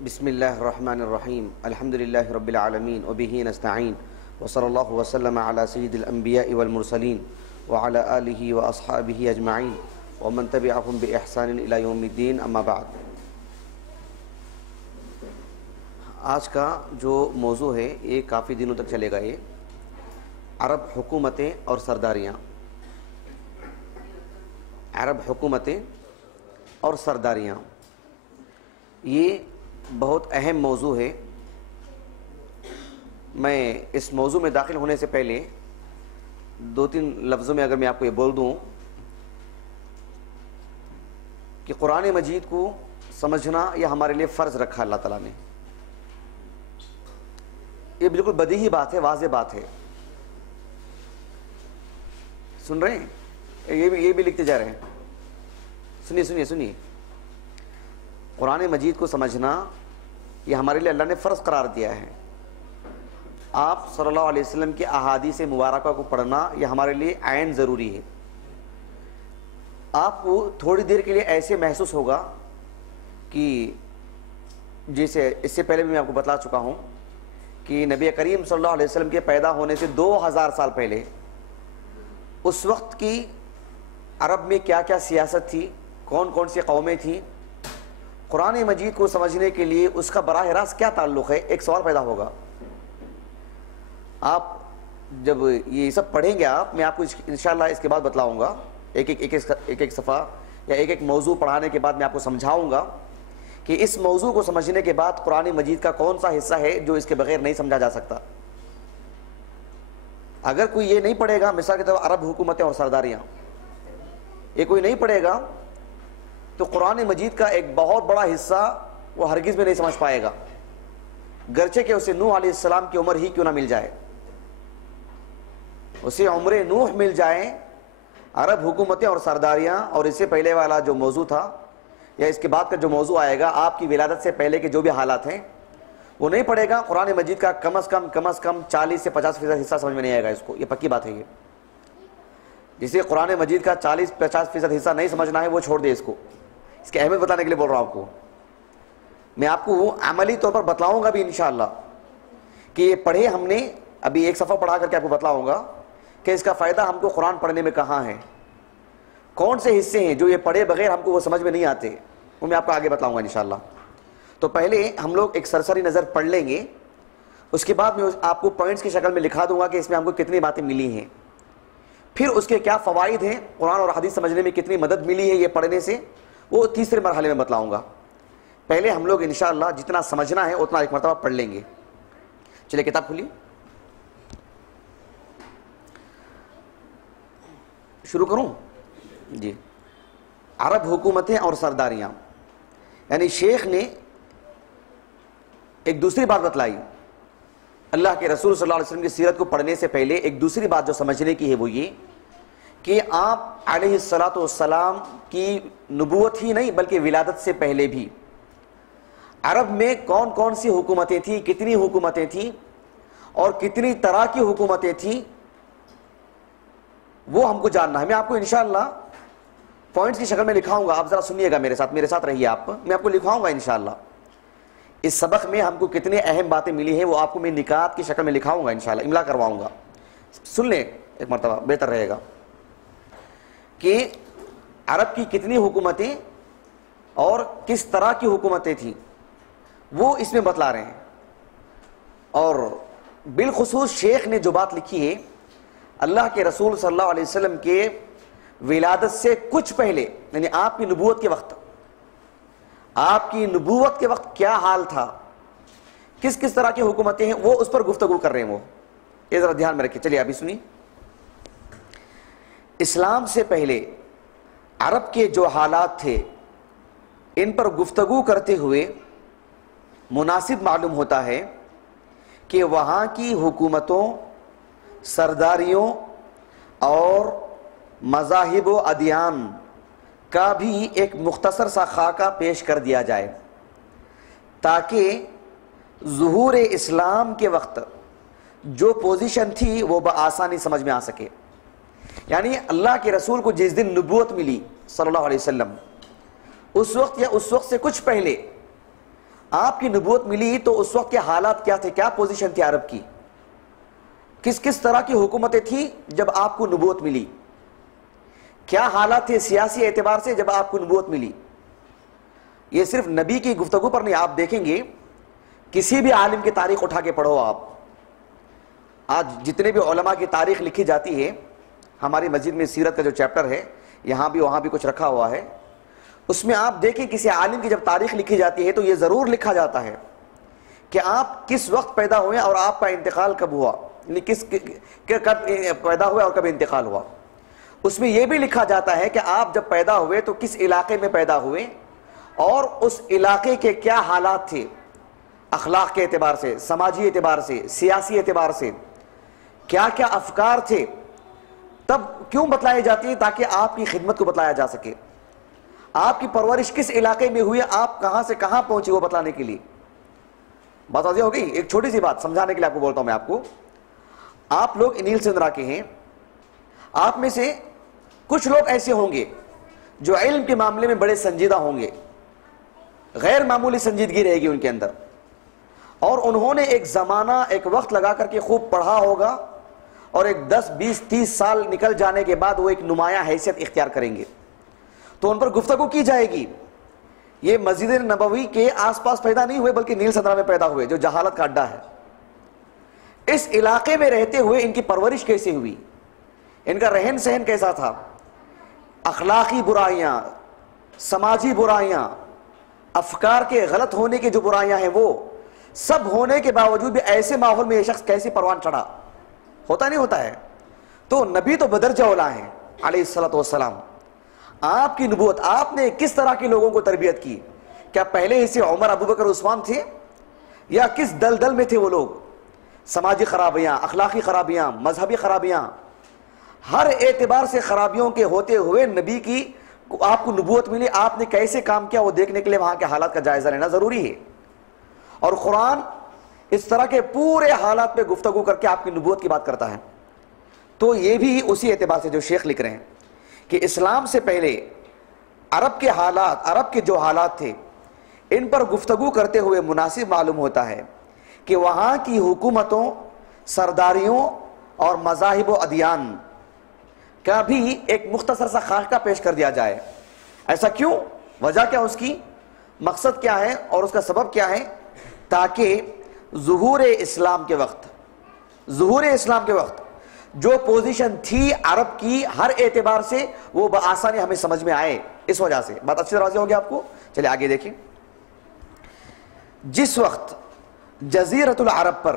बिस्मिल्लाहिर्रहमानिर्रहीम अल्हम्दुलिल्लाहि रब्बिल आलमीन व बिही नस्तईन व सल्लल्लाहु व सल्लम अला सय्यिदिल अंबिया'i वल मुरसलीन व अला आलिहि व अस्हाबिहि अजमाइन व मन तबिअहुम बि इहसान इला यौमिद्दीन अम्मा बाद। आज का जो मौजू है ये काफ़ी दिनों तक चलेगा। ये अरब हुकूमतें और सरदारियाँ, अरब हुकूमतें और सरदारियाँ, ये बहुत अहम मौजू है। मैं इस मौजू में दाखिल होने से पहले दो तीन लफ्ज़ों में अगर मैं आपको ये बोल दूँ कि कुरान मजीद को समझना यह हमारे लिए फ़र्ज़ रखा अल्लाह ताला ने। ये बिल्कुल बदीही बात है, वाज़ेह बात है। सुन रहे हैं? ये भी लिखते जा रहे हैं। सुनिए कुरान मजीद को समझना ये हमारे लिए अल्लाह ने फ़र्ज़ करार दिया है। आप सल्लल्लाहु अलैहि वसल्लम की अहादीस मुबारका को पढ़ना ये हमारे लिए आयन ज़रूरी है। आपको थोड़ी देर के लिए ऐसे महसूस होगा कि जैसे इससे पहले भी मैं आपको बता चुका हूँ कि नबी करीम सल्लल्लाहु अलैहि वसल्लम के पैदा होने से 2000 साल पहले उस वक्त की अरब में क्या क्या सियासत थी, कौन कौन सी कौमें थीं, कुरान मजीद को समझने के लिए उसका बराह रास्त क्या ताल्लुक़ है। एक सवाल पैदा होगा। आप जब ये सब पढ़ेंगे मैं आपको इंशाअल्लाह इसके बाद बतलाऊँगा। एक सफ़ा या एक मौजू पढ़ाने के बाद मैं आपको समझाऊँगा कि इस मौजू को समझने के बाद कुरान मजीद का कौन सा हिस्सा है जो इसके बगैर नहीं समझा जा सकता। अगर कोई ये नहीं पढ़ेगा, मिसाल के तौर पर अरब हुकूमतें और सरदारियाँ, ये कोई नहीं पढ़ेगा तो कुरान मजीद का एक बहुत बड़ा हिस्सा वो हरगिज़ में नहीं समझ पाएगा, गरचे कि उसे नूह अलैहिस्सलाम की उम्र ही क्यों ना मिल जाए, उसे उम्र नूह मिल जाए। अरब हुकूमतें और सरदारियाँ और इससे पहले वाला जो मौजू था या इसके बाद का जो मौजू आएगा, आपकी विलादत से पहले के जो भी हालात हैं वो नहीं पढ़ेगा। कुरान मजीद का कम अज़ कम 40 से 50% हिस्सा समझ में नहीं आएगा इसको। ये पक्की बात है। ये जिसे कुरान मजीद का 40-50% हिस्सा नहीं समझना है वो छोड़ दे इसको। इसकी अहमियत बताने के लिए बोल रहा हूँ आपको। मैं आपको अमली तौर पर बतलाऊँगा भी इंशाअल्लाह कि ये पढ़े हमने। अभी एक सफ़ा पढ़ा करके आपको बतलाऊँगा कि इसका फ़ायदा हमको कुरान पढ़ने में कहाँ है, कौन से हिस्से हैं जो ये पढ़े बगैर हमको वो समझ में नहीं आते, वो मैं आपको आगे बतलाऊँगा इंशाअल्लाह। तो पहले हम लोग एक सरसरी नज़र पढ़ लेंगे, उसके बाद मैं आपको पॉइंट्स की शक्ल में लिखा दूंगा कि इसमें हमको कितनी बातें मिली हैं, फिर उसके क्या फ़वाइद हैं, कुरान और हदीस समझने में कितनी मदद मिली है ये पढ़ने से, वो तीसरे मरहले में बतलाऊँगा। पहले हम लोग इंशाअल्लाह जितना समझना है उतना एक मरतबा पढ़ लेंगे। चलिए किताब खुलिए, शुरू करूँ जी। अरब हुकूमतें और सरदारियाँ, यानी शेख ने एक दूसरी बात बतलाई। अल्लाह के रसूल सल्लल्लाहु अलैहि वसल्लम की सीरत को पढ़ने से पहले एक दूसरी बात जो समझने की है वो ये कि आप अलैहिस्सलातु वस्सलाम की नबूवत ही नहीं बल्कि विलादत से पहले भी अरब में कौन कौन सी हुकूमतें थी, कितनी हुकूमतें थी और कितनी तरह की हुकूमतें थी, वो हमको जानना है। मैं आपको इंशाअल्लाह पॉइंट्स की शक्ल में लिखाऊंगा। आप जरा सुनिएगा मेरे साथ रहिए आप। मैं आपको लिखवाऊंगा इंशाअल्लाह। इस सबक में हमको कितने अहम बातें मिली हैं वो आपको मैं निकात की शक्ल में लिखाऊंगा इंशाअल्लाह, इमला करवाऊंगा। सुन ले एक मरतबा, बेहतर रहेगा कि अरब की कितनी हुकूमतें और किस तरह की हुकूमतें थी वो इसमें बतला रहे हैं। और बिलखुसूस शेख ने जो बात लिखी है, अल्लाह के रसूल सल्लल्लाहु अलैहि वसल्लम के विलादत से कुछ पहले, यानी आपकी नबूवत के वक्त क्या हाल था, किस किस तरह की हुकूमतें हैं, वो उस पर गुफ्तगू कर रहे हैं। वो ये जरा ध्यान में रखिए। चलिए अभी सुनिए। इस्लाम से पहले अरब के जो हालात थे इन पर गुफ्तगू करते हुए मुनासिब मालूम होता है कि वहाँ की हुकूमतों, सरदारियों और मज़ाहिब व अदियान का भी एक मुख्तसर सा खाका पेश कर दिया जाए ताकि ज़ुहूर इस्लाम के वक्त जो पोजीशन थी वो बआसानी समझ में आ सके। यानी अल्लाह के रसूल को जिस दिन नबूवत मिली सल्लल्लाहु अलैहि वसल्लम, उस वक्त या उस वक्त से कुछ पहले आपकी नबूवत मिली तो उस वक्त के हालात क्या थे, क्या पोजीशन थी अरब की, किस किस तरह की हुकूमतें थी जब आपको नबूवत मिली, क्या हालात थे सियासी एतबार से जब आपको नबूवत मिली। ये सिर्फ नबी की गुफ्तगू पर नहीं, आप देखेंगे किसी भी आलिम की तारीख उठा के पढ़ो आप, आज जितने भी उलमा की तारीख लिखी जाती है, हमारी मस्जिद में सीरत का जो चैप्टर है यहाँ भी वहाँ भी कुछ रखा हुआ है, उसमें आप देखें किसी आलिम की जब तारीख लिखी जाती है तो ये ज़रूर लिखा जाता है कि आप किस वक्त पैदा हुए और आपका इंतकाल कब हुआ, यानी कब पैदा हुए और कब इंतकाल हुआ। उसमें यह भी लिखा जाता है कि आप जब पैदा हुए तो किस इलाके में पैदा हुए और उस इलाके के क्या हालात थे, अखलाक के एतबार से, समाजी एतबार से, सियासी एतबार से क्या क्या अफकार थे, तब क्यों बतलाई जाती है, ताकि आपकी खिदमत को बतलाया जा सके। आपकी परवरिश किस इलाके में हुई, आप कहां से कहां पहुंचे, वो बतलाने के लिए। बात वाज़ेह हो गई। एक छोटी सी बात समझाने के लिए आपको बोलता हूं मैं आपको, आप लोग नील सिंधरा के हैं, आप में से कुछ लोग ऐसे होंगे जो इल्म के मामले में बड़े संजीदा होंगे, गैर मामूली संजीदगी रहेगी उनके अंदर, और उन्होंने एक जमाना एक वक्त लगा करके खूब पढ़ा होगा और एक 10 20 30 साल निकल जाने के बाद वो एक नुमाया हैसियत इख्तियार करेंगे, तो उन पर गुफ्तगू की जाएगी। ये मस्जिद नबवी के आसपास पैदा नहीं हुए बल्कि नील सिंधरा में पैदा हुए, जो जहालत का अड्डा है। इस इलाके में रहते हुए इनकी परवरिश कैसे हुई, इनका रहन सहन कैसा था, अखलाकी बुराइयां, समाजी बुराइयां, अफकार के गलत होने की जो बुराइयां हैं, वो सब होने के बावजूद भी ऐसे माहौल में ये शख्स कैसे परवान चढ़ा, होता नहीं होता है। तो नबी तो बदरजा औला है अलैहिस्सलातु वस्सलाम। आपकी नबूवत, आपने किस तरह के लोगों को तरबियत की, क्या पहले हिस्से उमर अबू बकर उस्मान थे, या किस दलदल में थे वो लोग, समाजी खराबियां, अखलाकी खराबियां, मजहबी खराबियां, हर एतबार से खराबियों के होते हुए नबी की आपको नबूवत मिली, आपने कैसे काम किया, वो देखने के लिए वहां के हालात का जायजा लेना जरूरी है। और कुरान इस तरह के पूरे हालात पे गुफ्तगू करके आपकी नबूवत की बात करता है। तो ये भी उसी एतबार से जो शेख लिख रहे हैं कि इस्लाम से पहले अरब के हालात, अरब के जो हालात थे, इन पर गुफ्तगू करते हुए मुनासिब मालूम होता है कि वहां की हुकूमतों, सरदारियों और मज़ाहिब व अदियान का भी एक मुख्तसर सा खाका पेश कर दिया जाए। ऐसा क्यों, वजह क्या, उसकी मकसद क्या है और उसका सबब क्या है, ताकि ज़ुहूर इस्लाम के वक्त जो पोजीशन थी अरब की हर एतबार से वो बआसानी हमें समझ में आए। इस वजह से बात अच्छी तरह से होगी आपको। चलिए आगे देखिए। जिस वक्त जजीरतुल अरब पर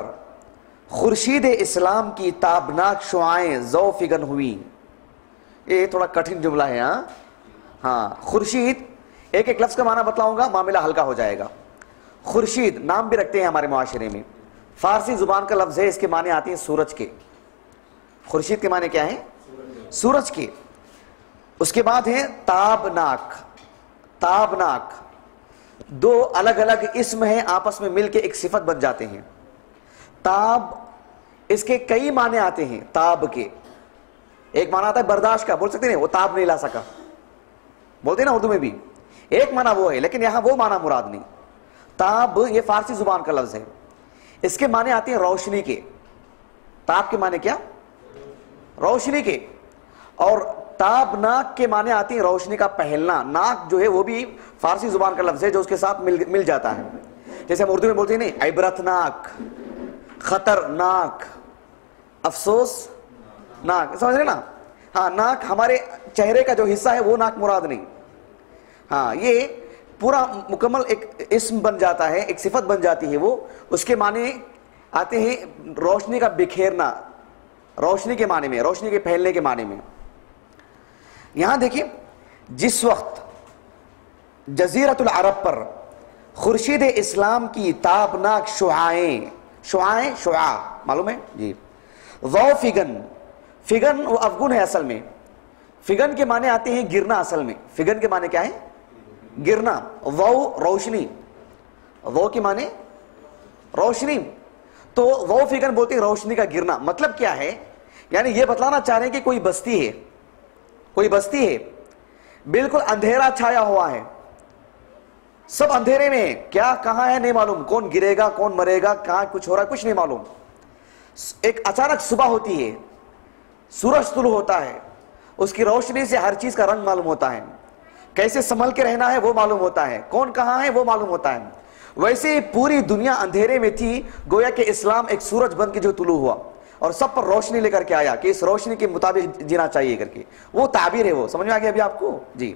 खुर्शीद इस्लाम की ताबनाक शुआएं ज़ौ फिगन हुई, ये थोड़ा कठिन जुमला है। हाँ, खुर्शीद, एक एक लफ्ज का माना बतलाऊंगा, मामला हल्का हो जाएगा। खुर्शीद नाम भी रखते हैं हमारे मुआशरे में, फारसी जुबान का लफ्ज है, इसके माने आते हैं सूरज के। खुर्शीद के माने क्या है, सूरज के। उसके बाद है ताबनाक। ताबनाक दो अलग अलग इस्म हैं, आपस में मिलके एक सिफत बन जाते हैं। ताब, इसके कई माने आते हैं ताब के। एक माना आता है बर्दाश्त का, बोल सकते हैं वो ताब नहीं ला सका, बोलते हैं ना उर्दू में भी, एक माना वो है, लेकिन यहां वो माना मुराद नहीं। ताब ये फारसी जुबान का लफ्ज है, इसके माने आते हैं रोशनी के। ताब के माने क्या, रोशनी के। और ताबनाक के माने आती है रोशनी का पहलना। नाक जो है वो भी फारसी जुबान का लफ्ज है जो उसके साथ मिल जाता है। जैसे हम उर्दू में बोलते हैं नहीं, इबरतनाक, खतरनाक, अफसोस नाक, समझ रहे ना। हाँ, नाक हमारे चेहरे का जो हिस्सा है वो नाक मुराद नहीं। हाँ, ये पूरा मुकम्मल एक इस्म बन जाता है, एक सिफत बन जाती है वो। उसके माने आते हैं रोशनी का बिखेरना, रोशनी के माने में, रोशनी के फैलने के माने में। यहां देखिए, जिस वक्त जजीरतुल अरब पर खुर्शीद इस्लाम की ताबनाक शुआएं, शुआएं शुआ मालूम है जी, ज़ौ फिगन, फिगन वो अफगुन है असल में। फिगन के माने आते हैं गिरना, असल में फिगन के माने क्या है, गिरना। ज़ौ रोशनी, ज़ौ के माने रोशनी, तो वो फिगर बोलते हैं रोशनी का गिरना। मतलब क्या है, यानी ये बतलाना चाह रहे हैं कि कोई बस्ती है, कोई बस्ती है, बिल्कुल अंधेरा छाया हुआ है, सब अंधेरे में, क्या कहां है नहीं मालूम, कौन गिरेगा कौन मरेगा, कहां कुछ हो रहा है कुछ नहीं मालूम। एक अचानक सुबह होती है, सूरज तुलू होता है, उसकी रोशनी से हर चीज का रंग मालूम होता है, कैसे संभल के रहना है वो मालूम होता है, कौन कहां है वो मालूम होता है। वैसे पूरी दुनिया अंधेरे में थी, गोया कि इस्लाम एक सूरज बन के जो तुलू हुआ और सब पर रोशनी लेकर के आया कि इस रोशनी के मुताबिक जीना चाहिए करके, वो ताबीर है। वो समझ में आ गया अभी आपको जी?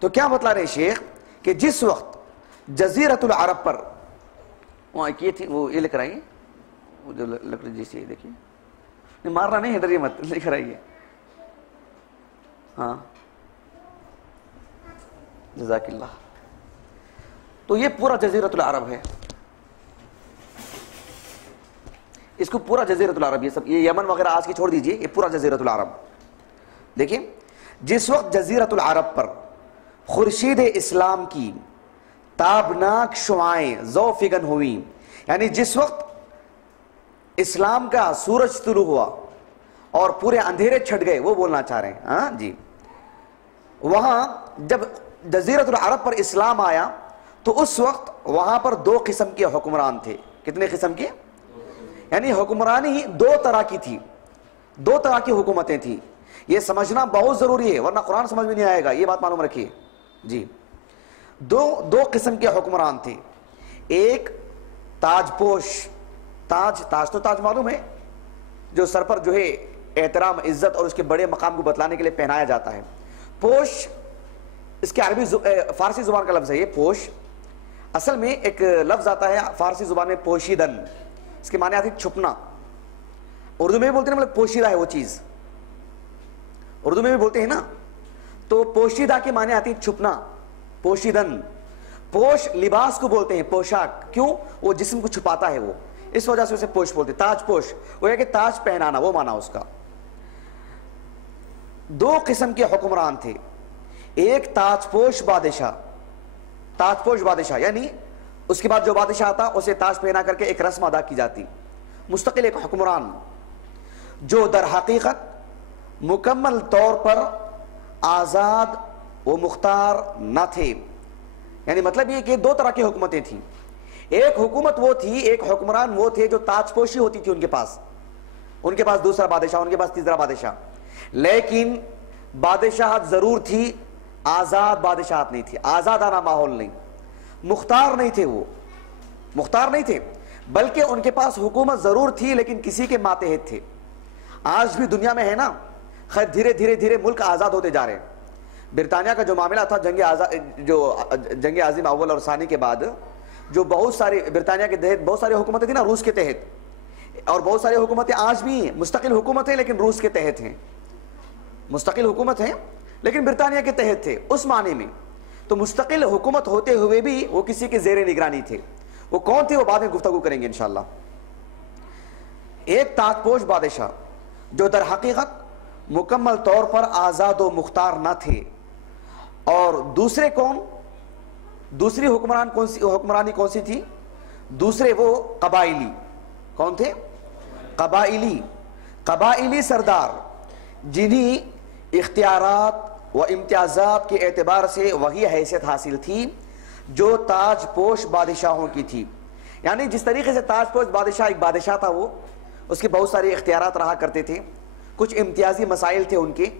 तो क्या बतला रहे शेख कि जिस वक्त जजीरतुल अरब पर वहां की थी, वो ये लिख रहा है, वो जो लकड़ी जैसी देखिए, नहीं मारना नहीं है, डरिए मत, लिख रहा है। हाँ जज़ाकिल्लाह। तो ये पूरा जजीरतुल अरब है, इसको पूरा जजीरतुल अरब, ये सब ये यमन वगैरह आज की छोड़ दीजिए, ये पूरा जजीरतुल अरब। देखिए जिस वक्त जजीरतुल अरब पर खुर्शीद इस्लाम की ताबनाक शुआएं ज़ौफ़िगन हुई, यानी जिस वक्त इस्लाम का सूरज तुलू हुआ और पूरे अंधेरे छट गए, वो बोलना चाह रहे हैं। हाँ जी, वहां जब जजीरतुल अरब पर इस्लाम आया तो उस वक्त वहां पर दो किस्म के हुक्मरान थे। कितने किस्म के? यानी हुक्मरानी दो तरह की थी, दो तरह की हुकूमतें थी। यह समझना बहुत जरूरी है, वरना कुरान समझ में नहीं आएगा, यह बात मालूम रखिए जी। दो किस्म के हुक्मरान थे। एक ताजपोश, ताज तो ताज मालूम है, जो सर पर जो है एहतराम इज्जत और उसके बड़े मकाम को बतलाने के लिए पहनाया जाता है। पोश इसके अरबी फारसी जुबान का लफ्ज है ये पोश। असल में एक लफ्ज आता है फारसी जुबान में पोशीदन, इसके माने आती है छुपना। उर्दू में भी बोलते हैं मतलब पोशीदा है वो चीज, उर्दू में भी बोलते हैं ना। तो पोशीदा के माने आती है छुपना, पोशीदन। पोश लिबास को बोलते हैं, पोशाक, क्यों? वो जिस्म को छुपाता है, वो इस वजह से उसे पोश बोलते हैं। ताजपोश वो है कि ताज पहनाना, वो माना उसका। दो किस्म के हुक्मरान थे। एक ताजपोश बादशाह, ताजपोश बादशाह यानी उसके बाद जो बादशाह आता उसे ताज पहना करके एक रस्म अदा की जाती। मुस्तकिल एक हुक्मरान जो दर हकीकत मुकम्मल तौर पर आजाद व मुख्तार न थे। यानी मतलब ये कि दो तरह की हुकूमतें थी। एक हुकूमत वो थी, एक हुक्मरान वो थे जो ताजपोशी होती थी उनके पास दूसरा बादशाह, उनके पास तीसरा बादशाह, लेकिन बादशाहत जरूर थी, आजाद बादशाहत नहीं थी, आजादाना माहौल नहीं, मुख्तार नहीं थे, वो मुख्तार नहीं थे, बल्कि उनके पास हुकूमत जरूर थी लेकिन किसी के मातेहत थे। आज भी दुनिया में है ना, खैर धीरे धीरे धीरे मुल्क आजाद होते जा रहे हैं। ब्रिटानिया का जो मामला था जंग आज़िम अव्वल और सानी के बाद, जो बहुत सारी ब्रिटानिया के तहत बहुत सारी हुकूमतें थी ना रूस के तहत, और बहुत सारी हुकूमतें आज भी हैं, मुस्तकिल हुकूमत है लेकिन रूस के तहत हैं, मुस्तकिल हुकूमत है लेकिन ब्रिटानिया के तहत थे उस माने में। तो मुस्तकिल हुकूमत होते हुए भी वो किसी के ज़ेरे निगरानी थे। वो कौन थे वो बाद में गुफ्तगू करेंगे इंशाअल्लाह। एक ताजपोश बादशाह जो दर हकीकत मुकम्मल तौर पर आज़ाद व मुख्तार न थे, और दूसरे कौन, दूसरी हुक्मरानी कौन सी थी? दूसरे वो कबाइली। कौन थे? कबाइली सरदार, जिन्हीं इख्तियारात व इम्तियाज़ात के एतबार से वही हैसियत हासिल थी जो ताजपोश बादशाहों की थी। यानी जिस तरीके से ताजपोश बादशाह एक बादशाह था, वो उसके बहुत सारे इख्तियारात रहा करते थे, कुछ इम्तियाजी मसाइल थे उनके,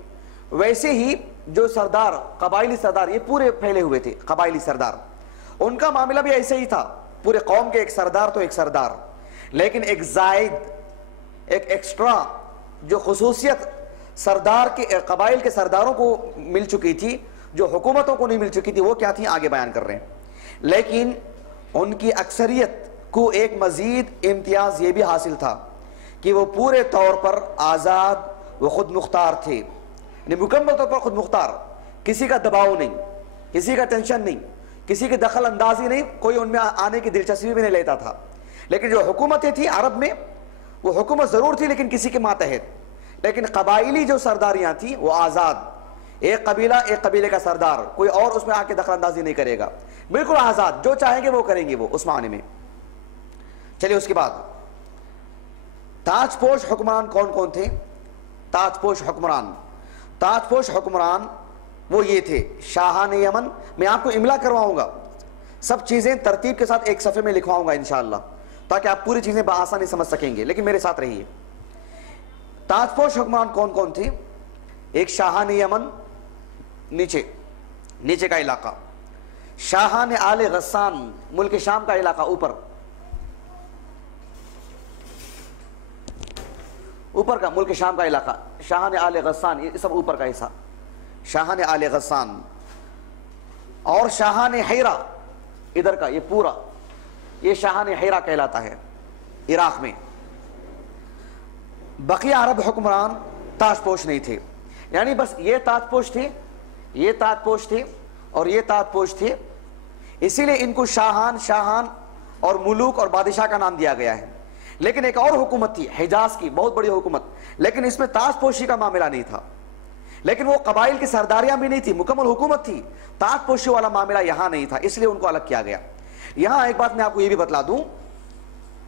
वैसे ही जो सरदार, कबाइली सरदार, ये पूरे फैले हुए थे कबाइली सरदार, उनका मामला भी ऐसे ही था। पूरे कौम के एक सरदार तो एक सरदार, लेकिन एक जायद, एक एक्स्ट्रा जो खुसूसियत सरदार के, कबाइल के सरदारों को मिल चुकी थी, जो हुकूमतों को नहीं मिल चुकी थी, वो क्या थी आगे बयान कर रहे हैं। लेकिन उनकी अक्सरियत को एक मजीद इम्तियाज ये भी हासिल था कि वो पूरे तौर पर आज़ाद व खुद मुख्तार थे, मुकम्मल तौर पर खुद मुख्तार, किसी का दबाव नहीं, किसी का टेंशन नहीं, किसी की दखल अंदाजी नहीं, कोई उनमें आने की दिलचस्पी भी नहीं लेता था। लेकिन जो हुकूमतें थी अरब में, वो हुकूमत जरूर थी लेकिन किसी के मातहत। लेकिन कबाइली जो सरदारियां थी वो आज़ाद, एक कबीले का सरदार, कोई और उसमें आके दखल अंदाजी नहीं करेगा, बिल्कुल आज़ाद, जो चाहेंगे वो करेंगे वो उस माने में। चलिए उसके बाद ताजपोश हुक्मरान कौन कौन थे? ताजपोश हुक्मरान वो ये थे। शाहान यमन, मैं आपको इमला करवाऊंगा, सब चीजें तरतीब के साथ एक सफ़े में लिखवाऊंगा इंशाअल्लाह, ताकि आप पूरी चीजें बआसानी समझ सकेंगे, लेकिन मेरे साथ रहिए। ताजपोश हुक्मरान कौन कौन थे? एक शाहान यमन, नीचे का इलाका, शाहान आले गस्सान मुल्क शाम का इलाका ऊपर का मुल्क शाम का इलाका, शाहान आले गस्सान, ये सब ऊपर का हिस्सा, शाहान आले गस्सान। और शाहान हैरा इधर का, ये पूरा ये शाहान हैरा कहलाता है इराक में। बकिया अरब हुक्मरान ताजपोश नहीं थे, यानी बस ये ताजपोश थे, ये ताजपोश थे और ये ताजपोश थे, इसीलिए इनको शाहान और मुलूक और बादशाह का नाम दिया गया है। लेकिन एक और हुकूमत थी हिजाज की, बहुत बड़ी हुकूमत, लेकिन इसमें ताजपोशी का मामला नहीं था, लेकिन वो कबाइल की सरदारियां भी नहीं थी, मुकम्मल हुकूमत थी, ताजपोशी वाला मामला यहां नहीं था, इसलिए उनको अलग किया गया। यहां एक बात मैं आपको ये भी बतला दूं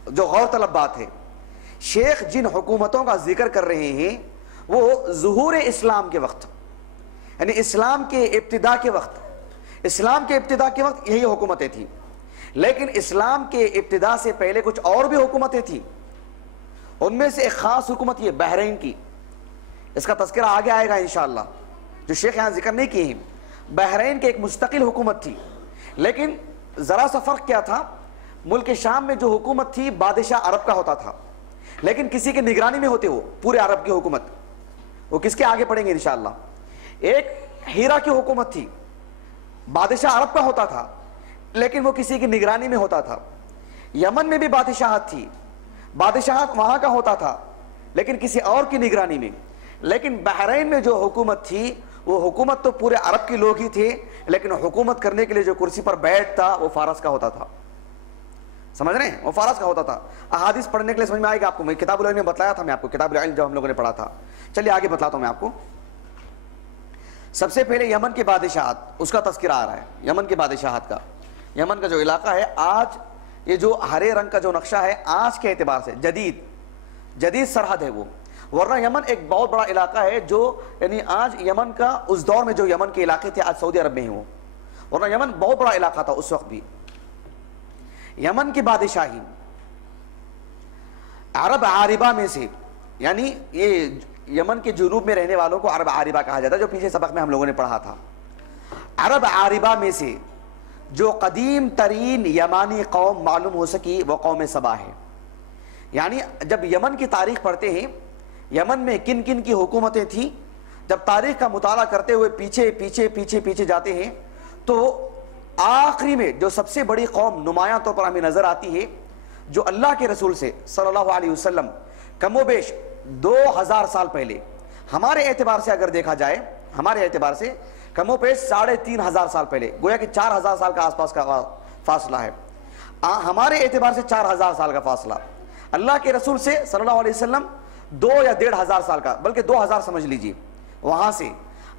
जो गौर तलब बात है, शेख जिन हुकूमतों का जिक्र कर रहे हैं वो ज़ुहूर इस्लाम के वक्त, यानी इस्लाम के इब्तिदा के वक्त यही हुकूमतें थी। लेकिन इस्लाम के इब्तिदा से पहले कुछ और भी हुकूमतें थी, उनमें से एक खास हुकूमत ये बहरीन की, इसका तज़किरा आगे आएगा इंशाअल्लाह, जो शेख यहाँ जिक्र नहीं किए हैं। बहरीन की एक मुस्तकिल हुकूमत थी, लेकिन ज़रा सा फ़र्क क्या था, मुल्क शाम में जो हुकूमत थी बादशाह अरब का होता था, लेकिन किसी की निगरानी में होते वो पूरे अरब की हुकूमत, वो किसके आगे पढ़ेंगे इंशाअल्लाह। एक हीरा की हुकूमत थी, बादशाह अरब का होता था, लेकिन वो किसी की निगरानी में होता था। यमन में भी बादशाहत थी, बादशाहत वहां का होता था, लेकिन किसी और की निगरानी में। लेकिन बहरीन में जो हुकूमत थी, वो हुकूमत तो पूरे अरब के लोग ही थे, लेकिन हुकूमत करने के लिए जो कुर्सी पर बैठता वो फारस का होता था, समझ रहे हैं, वो फारस का होता था। अहादीस पढ़ने के लिए समझ में आएगा आपको, मैं किताबुल इल्म में बताया था, मैं आपको किताबुल इल्म जब हम लोगों ने पढ़ा था। चलिए आगे बताता हूं मैं आपको। सबसे पहले यमन की बादशाहत, उसका तज़किरा आ रहा है, यमन की बादशाहत का। यमन का जो इलाका है आज, ये जो हरे रंग का जो नक्शा है आज के एतबार से जदीद सरहद है वो, वरना यमन एक बहुत बड़ा इलाका है, जो यानी आज यमन का उस दौर में जो यमन के इलाके थे आज सऊदी अरब में है वो, वरना यमन बहुत बड़ा इलाका था उस वक्त भी। यमन की बादशाही अरब आरिबा में से, यानी ये यमन के जुनूब में रहने वालों को अरब आरिबा कहा जाता है, जो पीछे सबक में हम लोगों ने पढ़ा था। अरब आरिबा में से जो कदीम तरीन यमानी कौम मालूम हो सकी वो कौम सबा है। यानी जब यमन की तारीख पढ़ते हैं, यमन में किन किन की हुकूमतें थी, जब तारीख का मुताला करते हुए पीछे जाते हैं, तो आखिरी में जो सबसे बड़ी कौम नुमायां तौर पर हमें नजर आती है, जो अल्लाह के रसूल से सल्लल्लाहु अलैहि वसल्लम कमोबेश 2000 साल पहले, हमारे एतबार से अगर देखा जाए, हमारे एतबार से कमोबेश 3500 साल पहले, गोया कि 4000 साल का आसपास का फासला है। हमारे एतबार से 4000 साल का फासला, अल्लाह के रसूल से सल्लल्लाहु अलैहि वसल्लम 2 या 1500 साल का, बल्कि 2000 समझ लीजिए। वहां से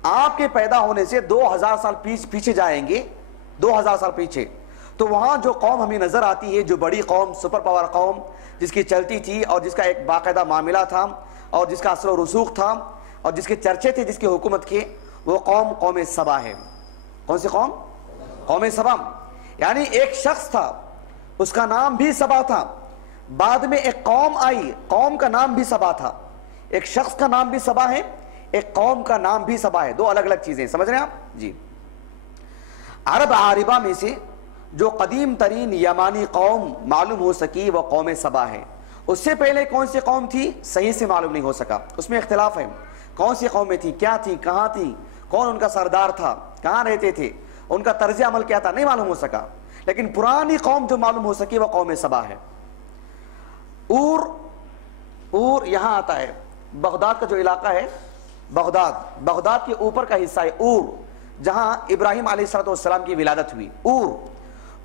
आपके पैदा होने से 2000 साल पीछे जाएंगे, 2000 साल पीछे, तो वहां जो कौम हमें नजर आती है, जो बड़ी कौम, सुपर पावर कौम, जिसकी चलती थी और जिसका एक बाकायदा मामला था और जिसका असर और रसूख था और जिसके चर्चे थे, जिसकी हुकूमत के, वो कौम सबा है। कौन सी कौम? कौम सबा। यानी एक शख्स था, उसका नाम भी सबा था, बाद में एक कौम आई, कौम का नाम भी सबा था। एक शख्स का नाम भी सबा है, एक कौम का नाम भी सबा है, दो अलग अलग चीजें, समझ रहे हैं आप जी। अरब आरिबा में से जो कदीम तरीन यमानी कौम मालूम हो सकी वह कौम सबा है। उससे पहले कौन सी कौम थी सही से मालूम नहीं हो सका, उसमें इख्तिलाफ है, कौन सी कौमें थी, क्या थी, कहाँ थी, कौन उनका सरदार था, कहाँ रहते थे, उनका तर्ज अमल क्या था, नहीं मालूम हो सका। लेकिन पुरानी कौम जो मालूम हो सकी वह कौम सबा है। ऊर यहां आता है, बगदाद का जो इलाका है, बगदाद के ऊपर का हिस्सा है ऊर, जहां इब्राहिम अलैहिस्सलाम की विलादत हुई।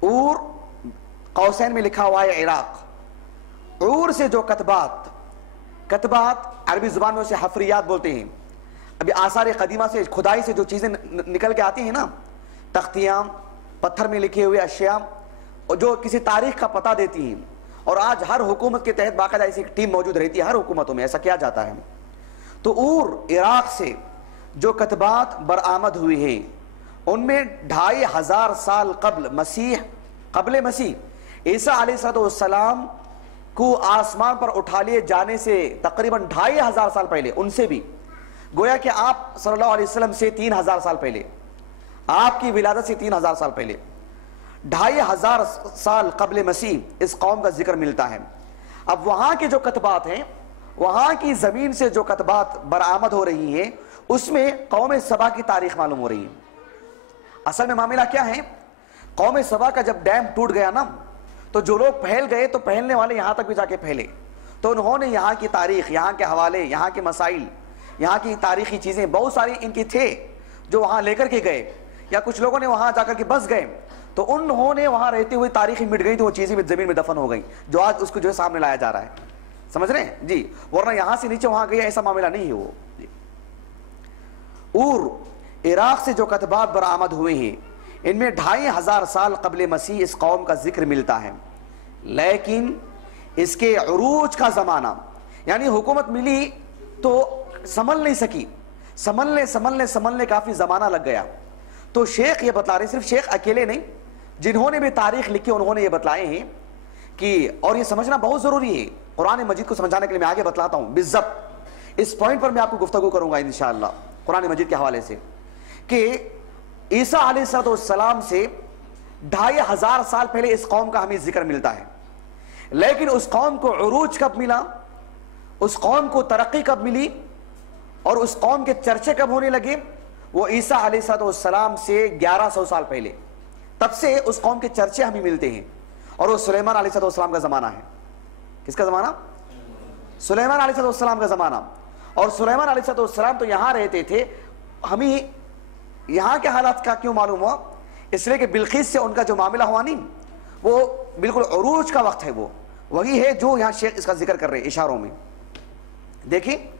ऊर कौसैन में लिखा हुआ है इराक। ऊर से जो कतबात अरबी जुबान में उसे हफरियात बोलते हैं। अभी आसार कदीमा से, खुदाई से जो चीजें निकल के आती हैं ना, तख्तियां, पत्थर में लिखे हुए अशिया, जो किसी तारीख का पता देती हैं, और आज हर हुकूमत के तहत बाकायदा ऐसी टीम मौजूद रहती है, हर हुकूमतों में ऐसा किया जाता है। तो ऊर इराक से जो कतबात बरामद हुई है उनमें 2500 साल कबल मसीह ईसा अलैहिस्सलाम को आसमान पर उठा लिए जाने से तकरीबन 2500 साल पहले, उनसे भी गोया कि आप सल्लल्लाहु अलैहि वसल्लम से 3000 साल पहले, आपकी विलादत से 3000 साल पहले 2500 साल कबल मसीह इस कौम का जिक्र मिलता है। अब वहां के जो कतबात हैं, वहां की जमीन से जो कतबात बरामद हो रही हैं, उसमें कौम सबा की तारीख मालूम हो रही है। असल में मामला क्या है, कौम सबा का जब डैम टूट गया ना, तो जो लोग फैल गए, तो फैलने वाले यहां तक भी जाके फैले, तो उन्होंने यहाँ की तारीख, यहाँ के हवाले, यहाँ के मसाइल, यहाँ की तारीखी चीजें बहुत सारी इनकी थे जो वहां लेकर के गए, या कुछ लोगों ने वहां जाकर के बस गए, तो उन्होंने वहां रहती हुई तारीखी मिट गई, तो वो चीजें भी जमीन में दफन हो गई, जो आज उसको जो है सामने लाया जा रहा है। समझ रहे हैं जी? वरना यहां से नीचे वहां गया ऐसा मामला नहीं है वो जी। और इराक से जो कतबात बरामद हुए हैं, इनमें 2500 साल कबल मसीह इस कौम का जिक्र मिलता है, लेकिन इसके उरूज का जमाना, यानी हुकूमत मिली तो संभल नहीं सकी, संभलने काफी जमाना लग गया। तो शेख ये बता रहे, सिर्फ शेख अकेले नहीं, जिन्होंने भी तारीख लिखी उन्होंने ये बतलाए हैं कि, और ये समझना बहुत जरूरी है, कुरान मजीद को समझाने के लिए मैं आगे बतलाता हूं बिज़्ज़त, इस पॉइंट पर मैं आपको गुफ्तगू करूंगा इंशाअल्लाह कुरान मजीद के हवाले से, कि ईसा अलैहिस्सलाम से 2500 साल पहले इस कौम का हमें जिक्र मिलता है, लेकिन उस कौम को उरूज कब मिला, उस कौम को तरक्की कब मिली, और उस कौम के चर्चे कब होने लगे, वो ईसा अलैहिस्सलाम से 1100 साल पहले, तब से उस कौम के चर्चे हमें मिलते हैं। और वो सुलेमान अलैहिस्सलाम का जमाना है। किसका जमाना? सुलेमान अलैहिस्सलाम का जमाना। और सुलेमान अलैहिस्सलाम तो यहां रहते थे, हमें यहां के हालात का क्यों मालूम हुआ, इसलिए कि बिल्किस से उनका जो मामला हुआ नहीं, वो बिल्कुल उरूज का वक्त है, वो वही है जो यहां शेख इसका जिक्र कर रहे हैं इशारों में। देखिए,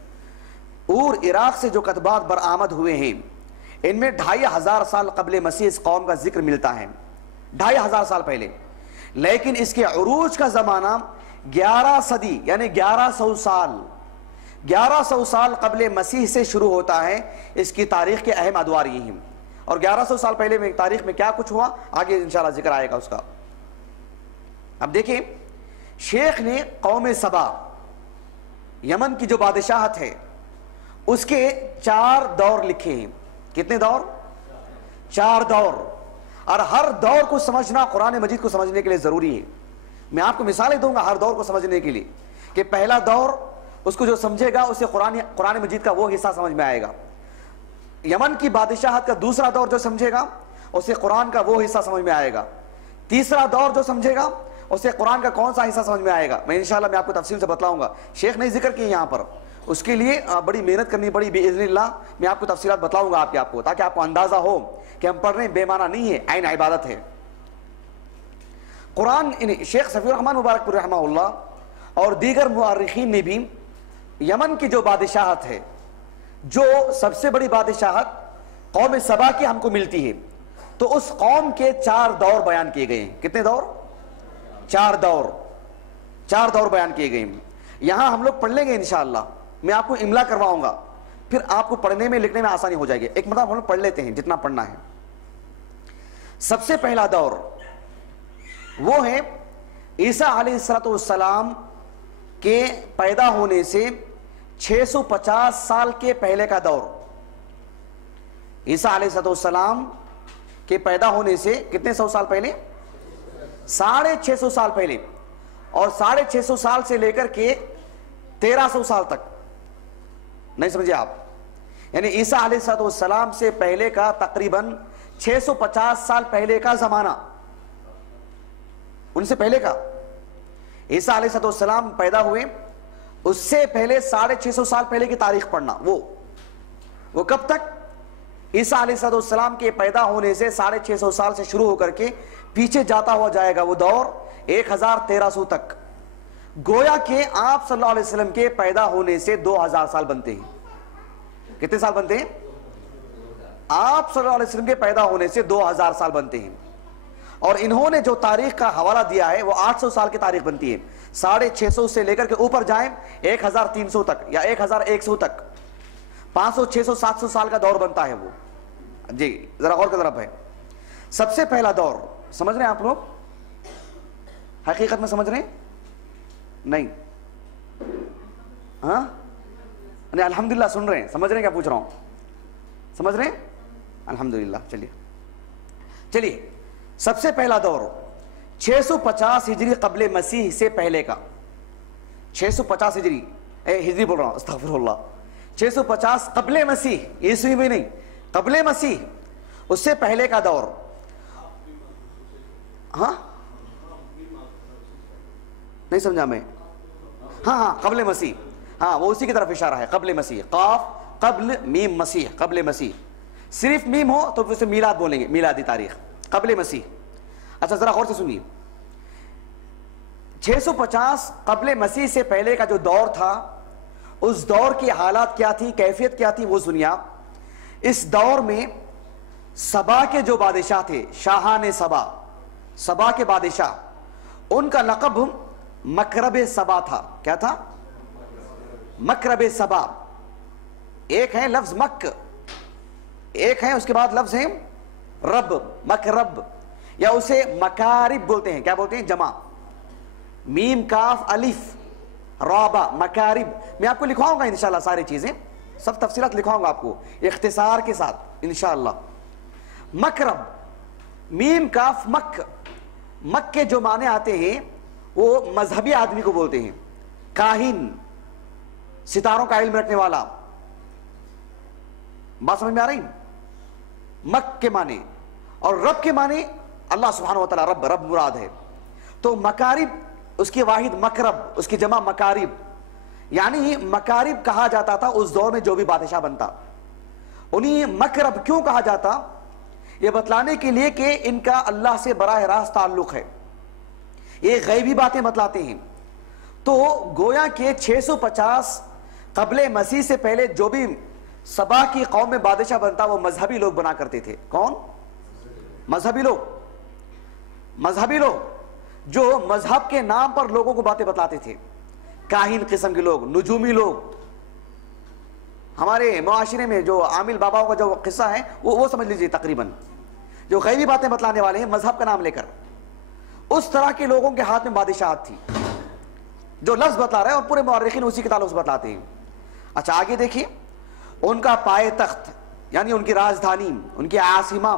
और इराक से जो कतबात बरामद हुए हैं, इनमें 2500 साल कबल मसीह इस कौम का जिक्र मिलता है, 2500 साल पहले, लेकिन इसके उरूज का जमाना 11 सदी यानी 1100 साल कबल मसीह से शुरू होता है। इसकी तारीख के अहम अदवार ये हैं, और 1100 साल पहले में तारीख में क्या कुछ हुआ आगे इंशाल्लाह जिक्र आएगा उसका। अब देखिए, शेख ने कौम सबा, यमन की जो बादशाहत है, उसके 4 दौर लिखे हैं। कितने दौर? 4 दौर। और हर दौर को समझना कुरान मजीद को समझने के लिए जरूरी है। मैं आपको मिसालें दूंगा हर दौर को समझने के लिए, कि पहला दौर उसको जो समझेगा उसे कुरान मजीद का वो हिस्सा समझ में आएगा। यमन की बादशाहत का दूसरा दौर जो समझेगा उसे कुरान का वो हिस्सा समझ में आएगा। तीसरा दौर जो समझेगा उसे कुरान का कौन सा हिस्सा समझ में आएगा, मैं इंशाल्लाह मैं आपको तफसील से बतलाऊंगा। शेख ने जिक्र किया यहाँ पर, उसके लिए बड़ी मेहनत करनी पड़ी, बिइज़्निल्लाह मैं आपको तफसीलात बतलाऊंगा आपको, ताकि आपको अंदाजा हो कि हम पढ़ रहे हैं बेमाना नहीं है, ऐन इबादत है। कुरान शेख सफीउर रहमान मुबारकपुर रहमहुल्लाह और दीगर मुअर्रिखीन ने भी यमन की जो बादशाहत है, जो सबसे बड़ी बादशाहत कौम सबा की हमको मिलती है, तो उस कौम के 4 दौर बयान किए गए हैं। कितने दौर? 4 दौर बयान किए गए हैं। यहां हम लोग पढ़ लेंगे इंशाअल्लाह, मैं आपको इमला करवाऊंगा, फिर आपको पढ़ने में लिखने में आसानी हो जाएगी। एक मतलब हम लोग पढ़ लेते हैं जितना पढ़ना है। सबसे पहला दौर वो है ईसा अलैहिस्सलाम के पैदा होने से 650 साल के पहले का दौर। ईसा अलैहिस्सलाम के पैदा होने से कितने सौ साल पहले? 650 साल पहले। और 650 साल से लेकर के 1300 साल तक, नहीं समझे आप, यानी ईसा अलैहिस्सलाम से पहले का तकरीबन 650 साल पहले का जमाना, उनसे पहले का, ईसा अलैहिस्सलाम पैदा हुए उससे पहले 650 साल पहले की तारीख पढ़ना। वो कब तक? ईसा अलैहिस्सलाम के पैदा होने से 650 साल से शुरू होकर के पीछे जाता हुआ जाएगा वो दौर 1300 तक। गोया के आप सल्लल्लाहु अलैहि वसल्लम के पैदा होने से 2000 साल बनते हैं। कितने साल बनते हैं? आप सल्लल्लाहु अलैहि वसल्लम के पैदा होने से 2000 साल बनते हैं। और इन्होंने जो तारीख का हवाला दिया है वो 800 साल की तारीख बनती है। 650 से लेकर के ऊपर जाएं 1300 तक या 1100 तक, 500, 600, 700 साल का दौर बनता है वो। जी जरा गौर की तरफ है। सबसे पहला दौर समझ रहे हैं आप लोग, हकीकत में समझ रहे हैं नहीं? हाँ नहीं, अल्हम्दुलिल्लाह सुन रहे हैं, समझ रहे हैं क्या पूछ रहा हूं? समझ रहे हैं अल्हम्दुलिल्लाह। चलिए सबसे पहला दौर 650 हिजरी कबले मसीह से पहले का, 650 हिजरी बोल रहा हूं, अस्तगफिरुल्लाह, 650 कबले मसीह, ईस्वी में नहीं, कबले मसीह, उससे पहले का दौर। हाँ नहीं समझा मैं? हाँ कबले मसीह, हाँ वो उसी की तरफ इशारा है, कबले मसीह, काफ कबल मीम मसीह, कबले मसीह, सिर्फ मीम हो तो फिर से मीलाद बोलेंगे, मीलादी तारीख, कबले मसीह। अच्छा जरा गौर से सुनिए, 650 कबले मसीह से पहले का जो दौर था, उस दौर की हालात क्या थी, कैफियत क्या थी, वो सुनिए आप। इस दौर में सबा के जो बादशाह थे, शाहाने सबा, सबा के बादशाह, उनका लक़ब मकरब सबा था। क्या था? मकरब सबा। एक है लफ्ज मक, एक है उसके बाद लफ्ज है रब, मकरब, या उसे मकारिब बोलते हैं। क्या बोलते हैं? जमा, मीम काफ अलिफ राबा, मकारिब। मैं आपको लिखवाऊंगा इंशाल्लाह सारी चीजें, सब तफसीलात लिखवाऊंगा आपको इख्तिसार के साथ इंशाल्लाह। मकरब, मीम काफ मक, मक के जो माने आते हैं वो मजहबी आदमी को बोलते हैं, काहिन, सितारों का इल्म रखने वाला। बात समझ में आ रही? मक के माने, और रब के माने अल्लाह सुब्हानहू व तआला, रब, रब मुराद है। तो मकारिब उसकी वाहिद मकरब, उसकी जमा मकारिब, यानी मकारिब कहा जाता था उस दौर में जो भी बादशाह बनता। उन्हीं मकरब क्यों कहा जाता, यह बतलाने के लिए कि इनका अल्लाह से बराह रास्त ताल्लुक है, ये गैबी बातें बतलाते हैं। तो गोया के 650 कबले मसीह से पहले जो भी सबा की कौम में बादशाह बनता, वो मजहबी लोग बना करते थे। कौन? मजहबी लोग, मजहबी लोग जो मजहब के नाम पर लोगों को बातें बतलाते थे, काहिन किस्म के लोग, नुजूमी लोग। हमारे मुआशरे में जो आमिल बाबाओं का जो किस्सा है वो समझ लीजिए, तकरीबन जो गैबी बातें बतलाने वाले हैं मजहब का नाम लेकर, उस तरह के लोगों के हाथ में बादशाहत थी। जो लफ्ज बतला रहे हैं और पूरे मुअर्रिखीन उसी के ताल्लुक से बतलाते हैं। अच्छा आगे देखिए, उनका पाए तख्त यानी उनकी राजधानी, उनकी आसिमा,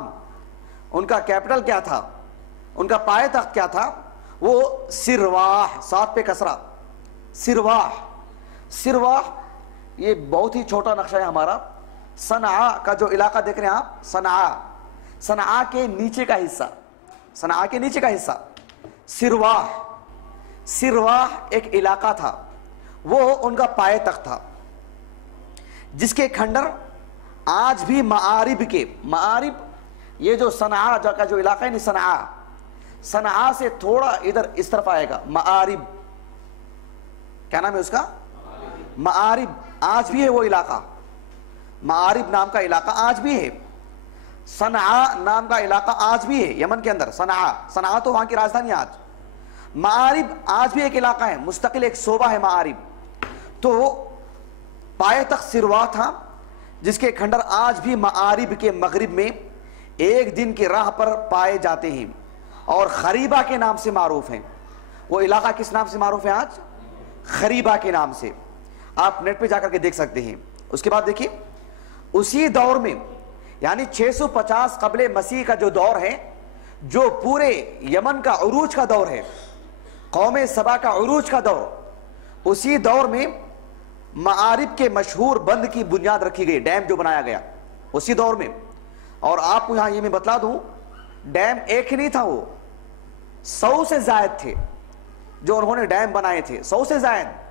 उनका कैपिटल क्या था, उनका पाए तख्त क्या था? वो सिरवाह, सात पे कसरा, सिरवाह। सिरवाह ये बहुत ही छोटा नक्शा है हमारा। सनआ का जो इलाका देख रहे हैं आप, सनआ, सनआ के नीचे का हिस्सा, सनआ के नीचे का हिस्सा सिरवाह। सिरवाह एक इलाका था, वो उनका पाए तख्त था, जिसके खंडर आज भी मारिब के, मारिब ये जो सनआ का जो इलाका है नहीं, सनआ, सनआ से थोड़ा इधर इस तरफ आएगा मारिब। क्या नाम है उसका? मारिब। आज भी है वो इलाका, मारिब नाम का इलाका आज भी है। सनआ नाम का इलाका आज भी है यमन के अंदर। सनआ, सनआ तो वहां की राजधानी आज। मारिब आज भी एक इलाका है, मुस्तकिल एक सोबा है मारिब। तो पाए तख्त सिरवा था, जिसके खंडर आज भी मारिब के मगरिब में एक दिन की राह पर पाए जाते हैं और खरीबा के नाम से मारूफ हैं। वो इलाका किस नाम से मारूफ है आज? खरीबा के नाम से। आप नेट पे जाकर के देख सकते हैं। उसके बाद देखिए, उसी दौर में यानी 650 कबले मसीह का जो दौर है, जो पूरे यमन का उरूज का दौर है, कौम सबा का उरूज का दौर, उसी दौर में मारिब के मशहूर बंद की बुनियाद रखी गई, डैम जो बनाया गया उसी दौर में। और आपको यहां ये मैं बतला दूं, डैम एक ही नहीं था, वो 100 से ज्यादा थे जो उन्होंने डैम बनाए थे, 100 से ज्यादा।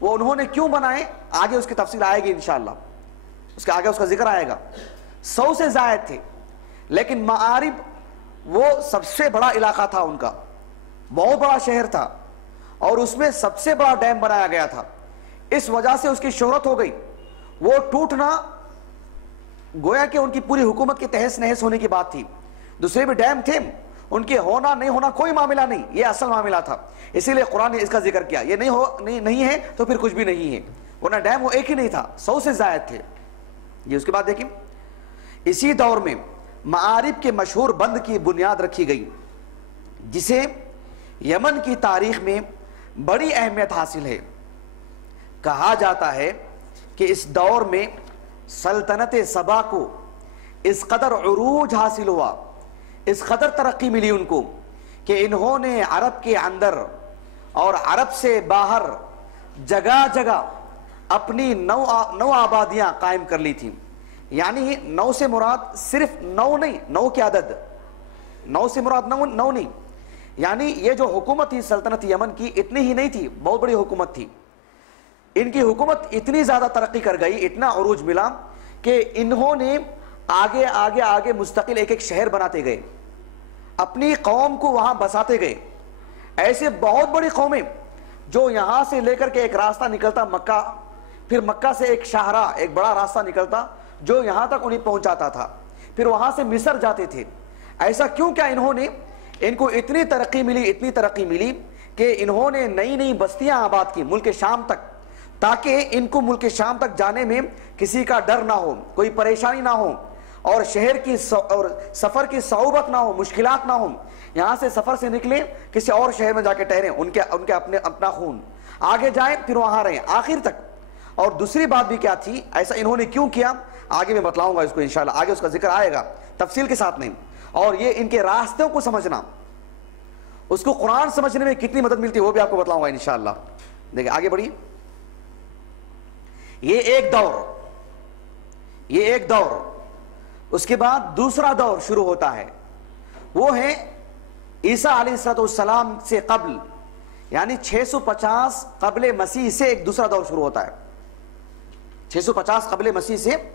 वो उन्होंने क्यों बनाए, आगे उसकी तफसील आएगी इंशाअल्लाह, उसके आगे उसका जिक्र आएगा। 100 से ज्यादा थे, लेकिन मारिब वो सबसे बड़ा इलाका था उनका, बहुत बड़ा शहर था, और उसमें सबसे बड़ा डैम बनाया गया था। इस वजह से उसकी शोहरत हो गई। वो टूटना गोया कि उनकी पूरी हुकूमत की तहस नहस होने की बात थी। दूसरे भी डैम थे, उनके होना नहीं होना कोई मामला नहीं, ये असल मामला था। इसीलिए कुरान ने इसका जिक्र किया, ये नहीं है तो फिर कुछ भी नहीं है, वरना डैम वो एक ही नहीं था, 100 से ज्यादा थे। ये उसके बाद देखिए, इसी दौर में मारिब के मशहूर बंद की बुनियाद रखी गई, जिसे यमन की तारीख में बड़ी अहमियत हासिल है। कहा जाता है कि इस दौर में सल्तनत सबा को इस कदर उरूज हासिल हुआ, इस कदर तरक्की मिली उनको कि इन्होंने अरब के अंदर और अरब से बाहर जगह जगह अपनी नौ आबादियां कायम कर ली थी। यानी नौ से मुराद सिर्फ नौ नहीं, नौ की आदद, नौ से मुराद नौ नहीं, यानी ये जो हुकूमत थी सल्तनत यमन की इतनी ही नहीं थी, बहुत बड़ी हुकूमत थी। इनकी हुकूमत इतनी ज्यादा तरक्की कर गई, इतना उरूज मिला कि इन्होंने आगे आगे आगे मुस्तकिल एक एक शहर बनाते गए, अपनी कौम को वहां बसाते गए। ऐसे बहुत बड़ी कौमें जो यहां से लेकर के एक रास्ता निकलता मक्का, फिर मक्का से एक शाहरा, एक बड़ा रास्ता निकलता जो यहां तक उन्हें पहुंचाता था, फिर वहां से मिस्र जाते थे। ऐसा क्यों, क्या इन्होंने, इनको इतनी तरक्की मिली, इतनी तरक्की मिली कि इन्होंने नई नई बस्तियां आबाद की मुल्क शाम तक, ताकि इनको मुल्क शाम तक जाने में किसी का डर ना हो, कोई परेशानी ना हो, और शहर की और सफर की सौबत ना हो, मुश्किलात ना हो। यहां से सफर से निकले, किसी और शहर में जाके ठहरे, उनके अपना खून, आगे जाए फिर वहां रहे आखिर तक। और दूसरी बात भी क्या थी, ऐसा इन्होंने क्यों किया, आगे मैं बतलाऊंगा इसको इंशाल्लाह, आगे उसका जिक्र आएगा तफसील के साथ नहीं। और ये इनके रास्तों को समझना, उसको कुरान समझने में कितनी मदद मिलती है वो भी आपको बतलाऊंगा इंशाल्लाह। देखिए आगे बढ़िए। ये एक दौर, उसके बाद दूसरा दौर शुरू होता है, वो है ईसा अलैहिस्सलाम से कबल, यानी 650 कबले मसीह से एक दूसरा दौर शुरू होता है। 650 कबले मसीह से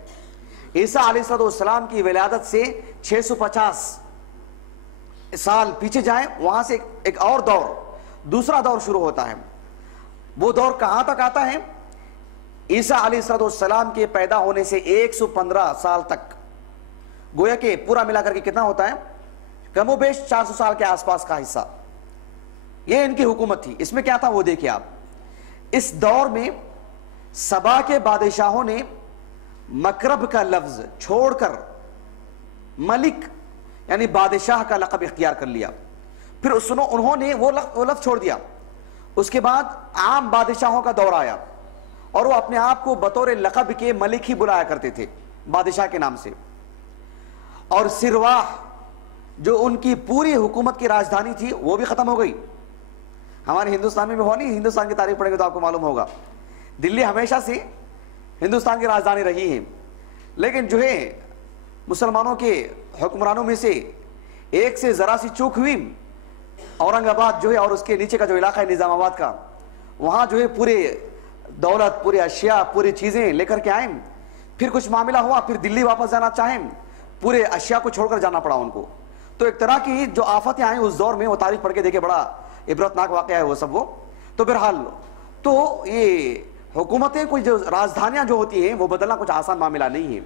ईसा अलैहिस्सलाम की विलादत से 650 साल पीछे जाए, वहां से एक और दौर, दूसरा दौर शुरू होता है। वो दौर कहां तक आता है, ईसा अलैहिस्सलाम के पैदा होने से 115 साल तक, गोया के पूरा मिलाकर के कितना होता है, कमोबेश 400 साल के आसपास का हिस्सा। ये इनकी हुकूमत थी। इसमें क्या था वो देखिए आप। इस दौर में सबा के बादशाहों ने मकरब का लफ्ज छोड़कर मलिक यानी बादशाह का लक़ब इख्तियार कर लिया। फिर उन्होंने वो लफ्ज छोड़ दिया। उसके बाद आम बादशाहों का दौर आया और वो अपने आप को बतौर लक़ब के मलिक ही बुलाया करते थे, बादशाह के नाम से। और सिरवाह जो उनकी पूरी हुकूमत की राजधानी थी वो भी खत्म हो गई। हमारे हिंदुस्तान में हो नहीं, हिंदुस्तान की तारीफ पढ़ेंगे तो आपको मालूम होगा, दिल्ली हमेशा से हिंदुस्तान की राजधानी रही है, लेकिन जो है मुसलमानों के हुक्मरानों में से एक से जरा सी चूक हुई, औरंगाबाद जो है और उसके नीचे का जो इलाका है निजामाबाद का, वहां जो है पूरे दौलत, पूरे अशिया, पूरी चीजें लेकर के आए। फिर कुछ मामला हुआ, फिर दिल्ली वापस जाना चाहें, पूरे अशिया को छोड़कर जाना पड़ा उनको। तो एक तरह की जो आफतें आई उस दौर में, वो तारीख पढ़ के देखे, बड़ा इबरतनाक वाकया है वो सब। वो तो बहरहाल, तो ये हुकूमतें, कोई जो राजधानियां जो होती हैं वो बदलना कुछ आसान मामला नहीं है।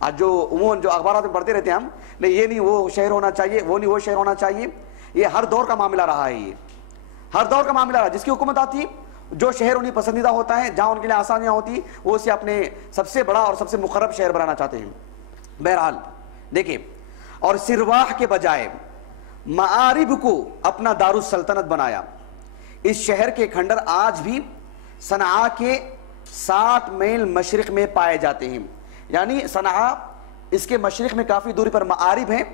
आज जो उमूमन जो अखबार में पढ़ते रहते हैं हम, नहीं ये नहीं वो शहर होना चाहिए, वो नहीं वो शहर होना चाहिए, ये हर दौर का मामला रहा है। ये हर दौर का मामला रहा। जिसकी हुकूमत आती, जो शहर उन्हें पसंदीदा होता है, जहां उनके लिए आसानियां होती, वो उसे अपने सबसे बड़ा और सबसे मुकर्रब शहर बनाना चाहते हैं। बहरहाल देखिए, और सिरवाह के बजाय मारिब को अपना दारुस सल्तनत बनाया। इस शहर के खंडर आज भी सनआ के 60 मील मशरिक में पाए जाते हैं। यानी सनआ इसके मशरिक में काफी दूरी पर मारिब है,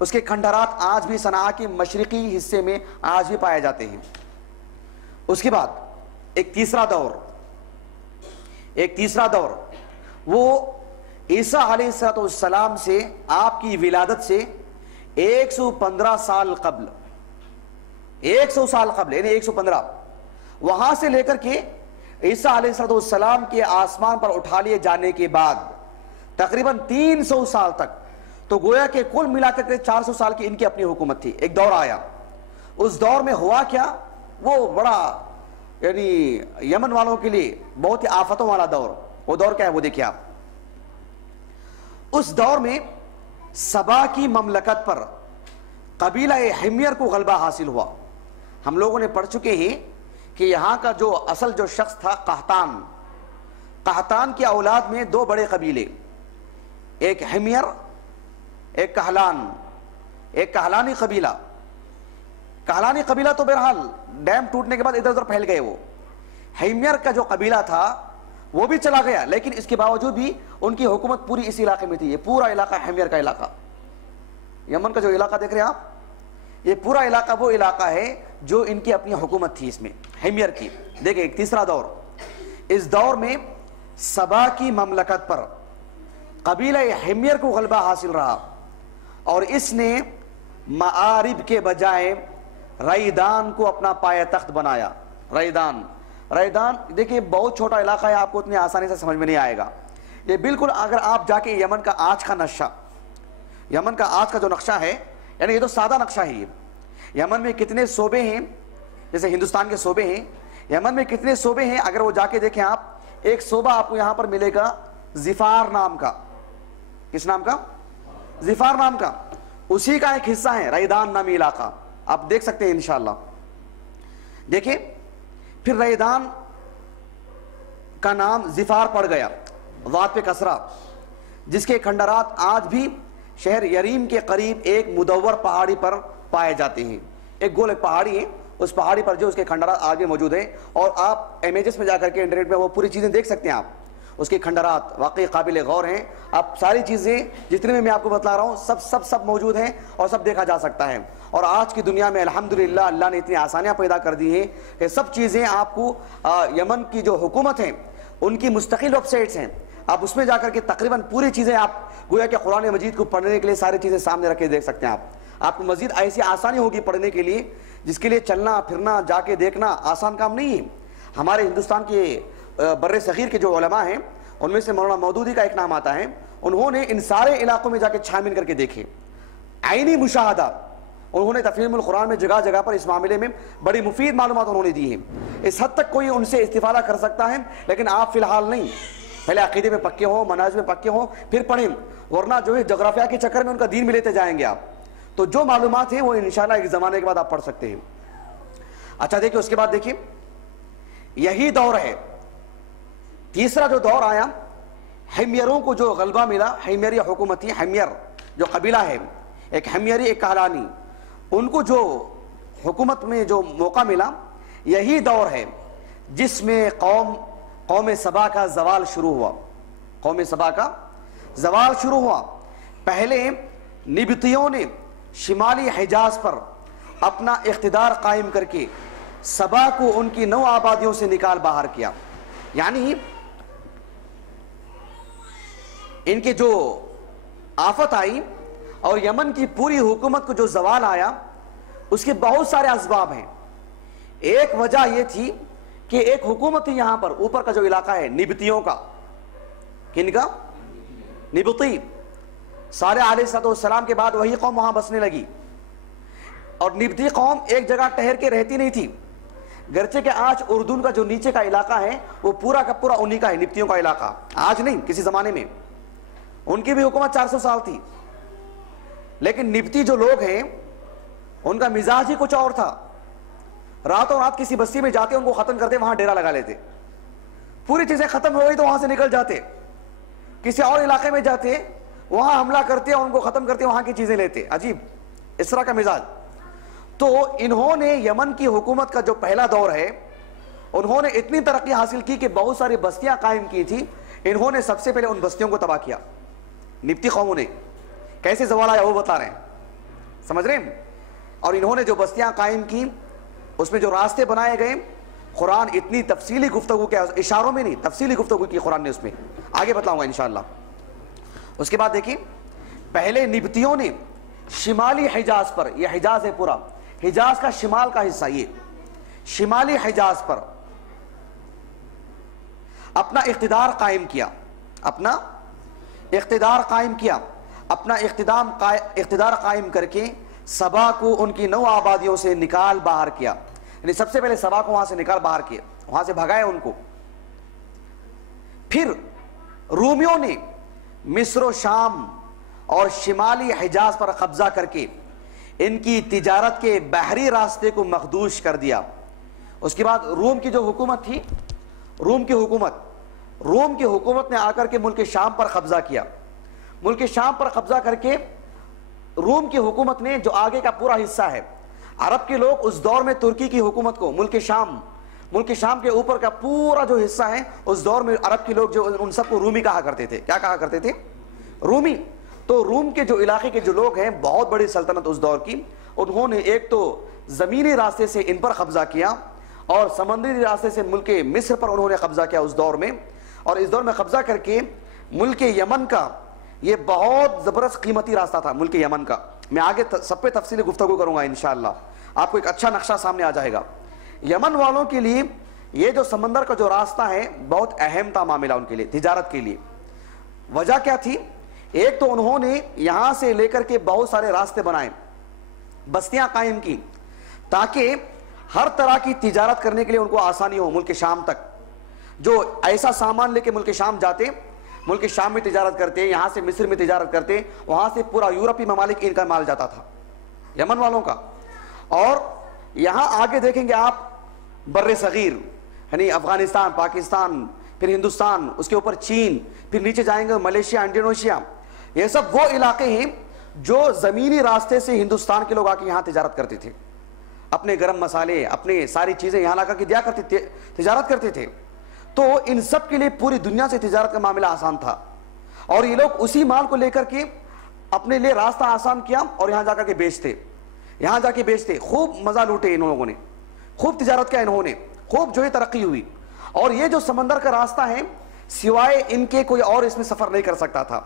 उसके खंडरात आज भी सनआ के मशरिकी हिस्से में आज भी पाए जाते हैं। उसके बाद एक तीसरा दौर वो ईसा अलैहिस्सलाम से, आपकी विलादत से 115 साल कबल, 100 साल कबल यानी 115, वहां से लेकर के ईसा अलैहिस्सलाम के आसमान पर उठा लिए जाने के बाद तकरीबन 300 साल तक, तो गोया के कुल मिलाकर के 400 साल की इनकी अपनी हुकूमत थी। एक दौर आया, उस दौर में हुआ क्या, वो बड़ा यानी यमन वालों के लिए बहुत ही आफतों वाला दौर। वो दौर क्या है वो देखिए आप। उस दौर में सबा की ममलकत पर कबीला हिम्यर को गलबा हासिल हुआ। हम लोगों ने पढ़ चुके हैं कि यहां का जो असल जो शख्स था कहतान की औलाद में 2 बड़े कबीले, एक हिम्यर, एक कहलान, एक कहलानी कबीला। कहलानी कबीला तो बहरहाल डैम टूटने के बाद इधर उधर फैल गए। वो हिम्यर का जो कबीला था वो भी चला गया, लेकिन इसके बावजूद भी उनकी हुकूमत पूरी इस इलाके में थी। ये पूरा इलाका हिम्यर का इलाका, यमन का जो इलाका देख रहे हैं आप, ये पूरा इलाका वो इलाका है जो इनकी अपनी हुकूमत थी इसमें, हिम्यर की। देखिए एक तीसरा दौर, इस दौर में सबा की ममलकत पर कबीला हिम्यर को गलबा हासिल रहा और इसने मारिब के बजाय रईदान को अपना पाया तख्त बनाया। रईदान, रईदान देखिए बहुत छोटा इलाका है, आपको उतनी आसानी से समझ में नहीं आएगा। ये बिल्कुल अगर आप जाके यमन का आज का नक्शा, यमन का आज का जो नक्शा है, यानी ये तो सादा नक्शा है। यमन में कितने सूबे हैं, जैसे हिंदुस्तान के सूबे हैं, यमन में कितने सूबे हैं अगर वो जाके देखें आप, एक सूबा आपको यहां पर मिलेगा जिफार नाम का। किस नाम का? जिफार नाम का। उसी का एक हिस्सा है रईदान नामी इलाका, आप देख सकते हैं इंशाअल्लाह। देखिए फिर रईदान का नाम जिफार पड़ गया, वात पे कसरा, जिसके खंडरात आज भी शहर यरीम के करीब एक मुदव्वर पहाड़ी पर पाए जाते हैं। एक गोल एक पहाड़ी है, उस पहाड़ी पर जो उसके खंडरात आज भी मौजूद हैं और आप इमेजेस में जाकर के इंटरनेट पे वो पूरी चीज़ें देख सकते हैं। आप उसके खंडरात वाकई काबिल गौर हैं। आप सारी चीज़ें जितने में मैं आपको बता रहा हूँ सब सब सब मौजूद हैं और सब देखा जा सकता है। और आज की दुनिया में अल्हम्दुलिल्लाह अल्लाह ने इतनी आसानियाँ पैदा कर दी हैं कि सब चीज़ें आपको यमन की जो हुकूमत है उनकी मुस्तकिल वेबसाइट्स हैं, आप उसमें जाकर के तकरीबन पूरी चीज़ें आप गोया कि कुरान मजीद को पढ़ने के लिए सारी चीज़ें सामने रख के देख सकते हैं। आपको मजीद ऐसी आसानी होगी पढ़ने के लिए, जिसके लिए चलना फिरना जाके देखना आसान काम नहीं है। हमारे हिंदुस्तान के बर्रे सगीर के जो उलमा हैं उनमें से मौलाना मौदूदी का एक नाम आता है। उन्होंने इन सारे इलाकों में जाके छानबीन करके देखे, आईनी मुशाहदा। उन्होंने तफहीमुल कुरान में जगह जगह पर इस मामले में बड़ी मुफीद मालूमात उन्होंने दी है। इस हद तक कोई उनसे इस्तिफादा कर सकता है, लेकिन आप फिलहाल नहीं, पहले अकीदे में पक्के हो, मनाज में पक्के हो, फिर पढ़ें, वरना जो है जोग्राफिया के चक्कर में उनका दीन में लेते जाएंगे आप। तो जो मालूमात है वो इंशाल्लाह एक ज़माने के बाद आप पढ़ सकते हैं। अच्छा देखिए उसके बाद देखिए यही दौर है, तीसरा जो दौर आया, हिम्यरों को जो गलबा मिला, हिम्यरी हुकूमत थी, हिम्यर जो कबीला है, एक हिम्यरी एक कहलानी, उनको जो हुकूमत में जो मौका मिला, यही दौर है जिसमें कौम सबा का जवाल शुरू हुआ। कौम सबा का जवाल शुरू हुआ। पहले निबतियों ने शिमाली हिजाज पर अपना इख्तिदार कायम करके सबा को उनकी नौ आबादियों से निकाल बाहर किया। यानी इनके जो आफत आई और यमन की पूरी हुकूमत को जो जवाल आया, उसके बहुत सारे असबाब हैं। एक वजह यह थी कि एक हुकूमत थी यहां पर, ऊपर का जो इलाका है निबतियों का, किनका? निबती। सालेह अलैहिस्सलाम के बाद वही कौम वहां बसने लगी और निबती कौम एक जगह ठहर के रहती नहीं थी। गर्चे के आज उर्दून का जो नीचे का इलाका है वो पूरा का पूरा उन्हीं का है, निबतियों का इलाका। आज नहीं, किसी जमाने में उनकी भी हुकूमत 400 साल थी, लेकिन निबती जो लोग हैं उनका मिजाज ही कुछ और था। रातों रात किसी बस्ती में जाते, उनको खत्म करते, वहां डेरा लगा लेते, पूरी चीजें खत्म हो गई तो वहां से निकल जाते, किसी और इलाके में जाते, वहां हमला करते और उनको खत्म करते, वहां की चीजें लेते। अजीब इस तरह का मिजाज। तो इन्होंने यमन की हुकूमत का जो पहला दौर है, उन्होंने इतनी तरक्की हासिल की कि बहुत सारी बस्तियां कायम की थी। इन्होंने सबसे पहले उन बस्तियों को तबाह किया। निबती कौमों ने कैसे जवाल आया वो बता रहे हैं, समझ रहे हैं? और इन्होंने जो बस्तियां कायम की, उसमें जो रास्ते बनाए गए, कुरान इतनी तफसीली गुफ्तगू के, इशारों में नहीं, तफसीली गुफ्तगू की कुरान ने उसमें, आगे बताऊंगा इंशाअल्लाह। उसके बाद देखिए, पहले निबतियों ने शिमाली हिजाज पर, यह हिजाज है पूरा, हिजाज का शिमाल का हिस्सा, ये शिमाली हिजाज पर अपना इख्तिदार कायम किया, अपना इख्तिदार कायम किया। अपना इख्तिदार कायम करके सबा को उनकी नौ आबादियों से निकाल बाहर किया। यानी सबसे पहले सबा को वहां से निकाल बाहर किया, वहां से भगाए उनको। फिर रूमियों ने मिस्र, शाम और शिमाली हिजाज पर कब्जा करके इनकी तिजारत के बहरी रास्ते को मखदूश कर दिया। उसके बाद रोम की जो हुकूमत थी, रोम की हुकूमत ने आकर के मुल्क शाम पर कब्जा किया। मुल्क शाम पर कब्जा करके रूम की हुकूमत ने जो आगे का पूरा हिस्सा है, अरब के लोग उस दौर में तुर्की की हुकूमत को, मुल्क शाम के ऊपर का पूरा जो हिस्सा है, उस दौर में अरब के लोग जो उन सबको रूमी कहा करते थे। क्या कहा करते थे? रूमी। तो रूम के जो इलाके के जो लोग हैं, बहुत बड़ी सल्तनत उस दौर की, उन्होंने एक तो ज़मीनी रास्ते से इन पर कब्जा किया और समंदरी रास्ते से मुल्क मिस्र पर उन्होंने कब्जा किया उस दौर में। और इस दौर में कब्जा करके मुल्क यमन का, ये बहुत ज़बरदस्त कीमती रास्ता था मुल्क यमन का। मैं आगे सब पे तफसीली गुफ्तगू करूंगा इंशाअल्लाह, आपको एक अच्छा नक्शा सामने आ जाएगा। यमन वालों के लिए ये जो समंदर का जो रास्ता है बहुत अहम था मामला उनके लिए, तिजारत के लिए। वजह क्या थी? एक तो उन्होंने यहां से लेकर के बहुत सारे रास्ते बनाए, बस्तियां कायम की, ताकि हर तरह की तिजारत करने के लिए उनको आसानी हो। मुल्क शाम तक जो ऐसा सामान लेके मुल्क शाम जाते, मुल्क शाम में तिजारत करते, यहां से मिस्र में तिजारत करते, वहां से पूरा यूरोपीय ममालिक इनका माल जाता था, यमन वालों का। और यहां आगे देखेंगे आप बर्रे सगीर, यानी अफगानिस्तान, पाकिस्तान, फिर हिंदुस्तान, उसके ऊपर चीन, फिर नीचे जाएंगे मलेशिया, इंडोनेशिया। ये सब वो इलाके हैं जो जमीनी रास्ते से हिंदुस्तान के लोग आके यहां तिजारत करते थे, अपने गरम मसाले, अपने सारी चीजें यहां लाकर के दिया करते थे, तिजारत करते थे। तो इन सब के लिए पूरी दुनिया से तिजारत का मामला आसान था और ये लोग उसी माल को लेकर के अपने लिए रास्ता आसान किया और यहां जाकर के बेचते, यहां जाके बेचते। खूब मजा लूटे इन लोगों ने, खूब तिजारत किया इन्होंने, खूब जो है तरक्की हुई। और ये जो समंदर का रास्ता है, सिवाय इनके कोई और इसमें सफर नहीं कर सकता था,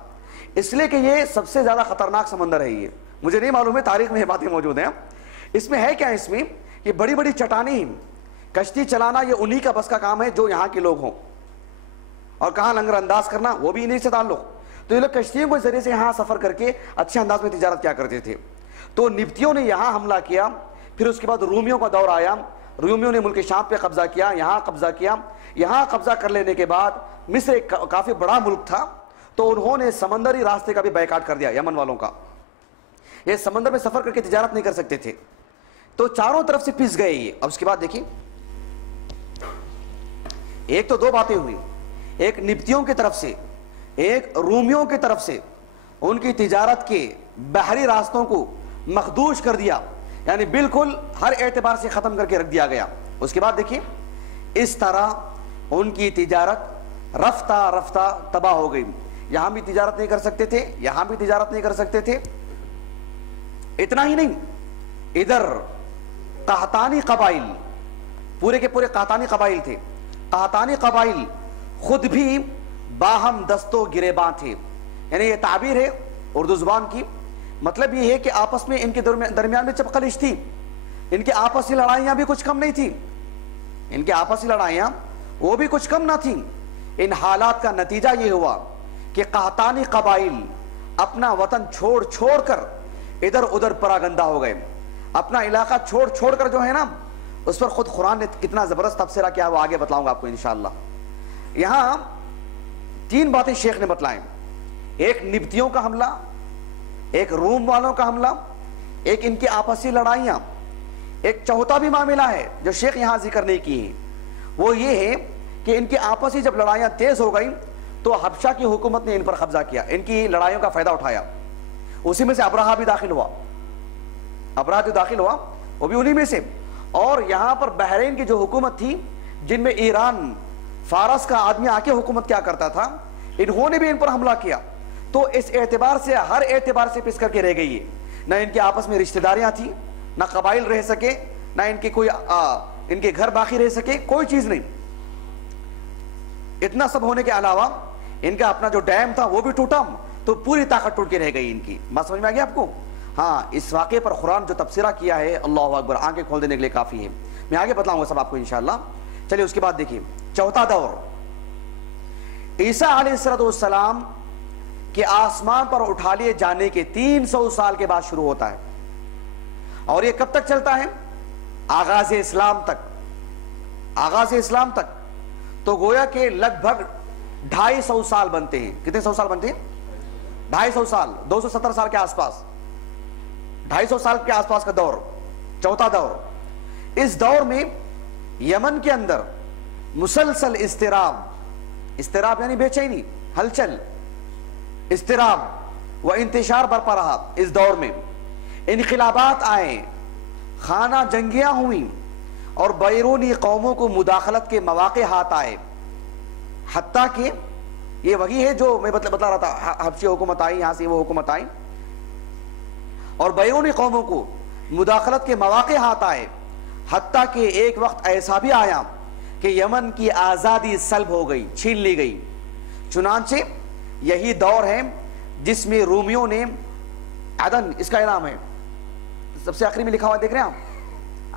इसलिए कि ये सबसे ज्यादा खतरनाक समंदर है। ये मुझे नहीं मालूम है, तारीख में ये बातें मौजूद हैं। इसमें है क्या? इसमें ये बड़ी बड़ी चट्टानें, कश्ती चलाना ये उन्हीं का बस का काम है जो यहाँ के लोग हों, और कहाँ लंगर अंदाज करना वो भी इन्हीं से ताल्लुक। तो ये लोग कश्तियों के जरिए से यहाँ सफर करके अच्छे अंदाज में तिजारत क्या करते थे। तो निब्तियों ने यहाँ हमला किया, फिर उसके बाद रूमियों का दौर आया, रूमियों ने मुल्क शाम पे कब्जा किया, यहाँ कब्जा किया। यहाँ कब्जा कर लेने के बाद मिस्र एक काफी बड़ा मुल्क था, तो उन्होंने समंदरी रास्ते का भी बैकाट कर दिया यमन वालों का। ये समंदर में सफर करके तिजारत नहीं कर सकते थे, तो चारों तरफ से पिस गए ये। अब उसके बाद देखिए, एक तो दो बातें हुई, एक निब्तियों की तरफ से, एक रूमियों की तरफ से। उनकी तिजारत के बहरी रास्तों को मखदूश कर दिया, यानी बिल्कुल हर एतबार से खत्म करके रख दिया गया। उसके बाद देखिए, इस तरह उनकी तिजारत रफ्ता रफ्ता तबाह हो गई। यहां भी तिजारत नहीं कर सकते थे, यहां भी तिजारत नहीं कर सकते थे। इतना ही नहीं, इधर कहतानी कबाइल, पूरे के पूरे कहतानी कबाइल थे। कहतानी कबाइल खुद भी बाहम दस्तो गिरेबां थे, यानी ये ताबीर है उर्दू जुबान की। मतलब ये है कि आपस में इनके दरमियान में चपकलिश थी, इनकी आपसी लड़ाइयां भी कुछ कम नहीं थी, इनकी आपसी लड़ाइयां वो भी कुछ कम ना थी। इन हालात का नतीजा ये हुआ कि कहतानी कबाइल अपना वतन छोड़ छोड़ कर इधर उधर परागंदा हो गए। अपना इलाका छोड़ छोड़ कर जो है ना, उस पर खुद कुरान ने कितना जबरदस्त तफसीरा किया वो आगे बतलाऊंगा आपको इंशाअल्लाह। यहां तीन बातें शेख ने बतलाई, एक निब्तियों का हमला, एक रूम वालों का हमला, एक इनकी आपसी लड़ाइयां। एक चौथा भी मामला है जो शेख यहां जिक्र नहीं की है, वो ये है कि इनकी आपसी जब लड़ाइयां तेज हो गई तो हबशा की हुकूमत ने इन पर कब्जा किया, इनकी लड़ाइयों का फायदा उठाया। उसी में से अब्राहा भी दाखिल हुआ, अब्राहा जो दाखिल हुआ वो भी उन्हीं में से। और यहां पर बहरीन की जो हुकूमत थी, जिनमें ईरान फारस का आदमी आके हुकूमत क्या करता था, इन्होंने भी इन पर हमला किया। तो इस एतबार से, हर एतबार से पिस करके रह गई है। ना इनके आपस में रिश्तेदारियां थी, ना कबाइल रह सके, ना इनके कोई इनके घर बाकी रह सके, कोई चीज नहीं। इतना सब होने के अलावा इनका अपना जो डैम था वो भी टूटा, तो पूरी ताकत टूट के रह गई इनकी। बात समझ में आ गई आपको? हाँ, इस वाक़े पर कुरान जो तफसीरा किया है, अल्लाह अकबर, आंखें खोल देने के लिए काफी है। मैं आगे बताऊंगा सब आपको इंशाअल्लाह। चलिए उसके बाद देखिए, चौथा दौर ईसा अलैहिस्सलाम के आसमान पर उठा लिए जाने के 300 साल के बाद शुरू होता है। और ये कब तक चलता है? आगाज इस्लाम तक। आगाज इस्लाम तक तो गोया के लगभग 250 साल बनते हैं। कितने 100 साल बनते हैं? 250 साल, 270 साल के आसपास, 250 साल के आसपास का दौर, चौथा दौर। इस दौर में यमन के अंदर मुसलसल इस्तिराब, इस्तिराब यानी बेचैनी, हलचल, इस्तिराब, व इंतशार बरपा रहा। इस दौर में इनकलाबात आए, खाना जंगियां हुई और बैरूनी कौमों को मुदाखलत के मौके हाथ आए। हत्ता कि ये वही है जो मैं बता रहा था, हबशी हुकूमत आई, यहां से वो हुकूमत आई और बैरूनी कौमों को मुदाखलत के मौके हाथ आए। हत्ता कि एक वक्त ऐसा भी आया कि यमन की आज़ादी सल्ब हो गई, छीन ली गई। चुनांचे यही दौर है जिसमें रूमियों ने अदन, इसका इनाम है, सबसे आखिरी में लिखा हुआ देख रहे हैं आप,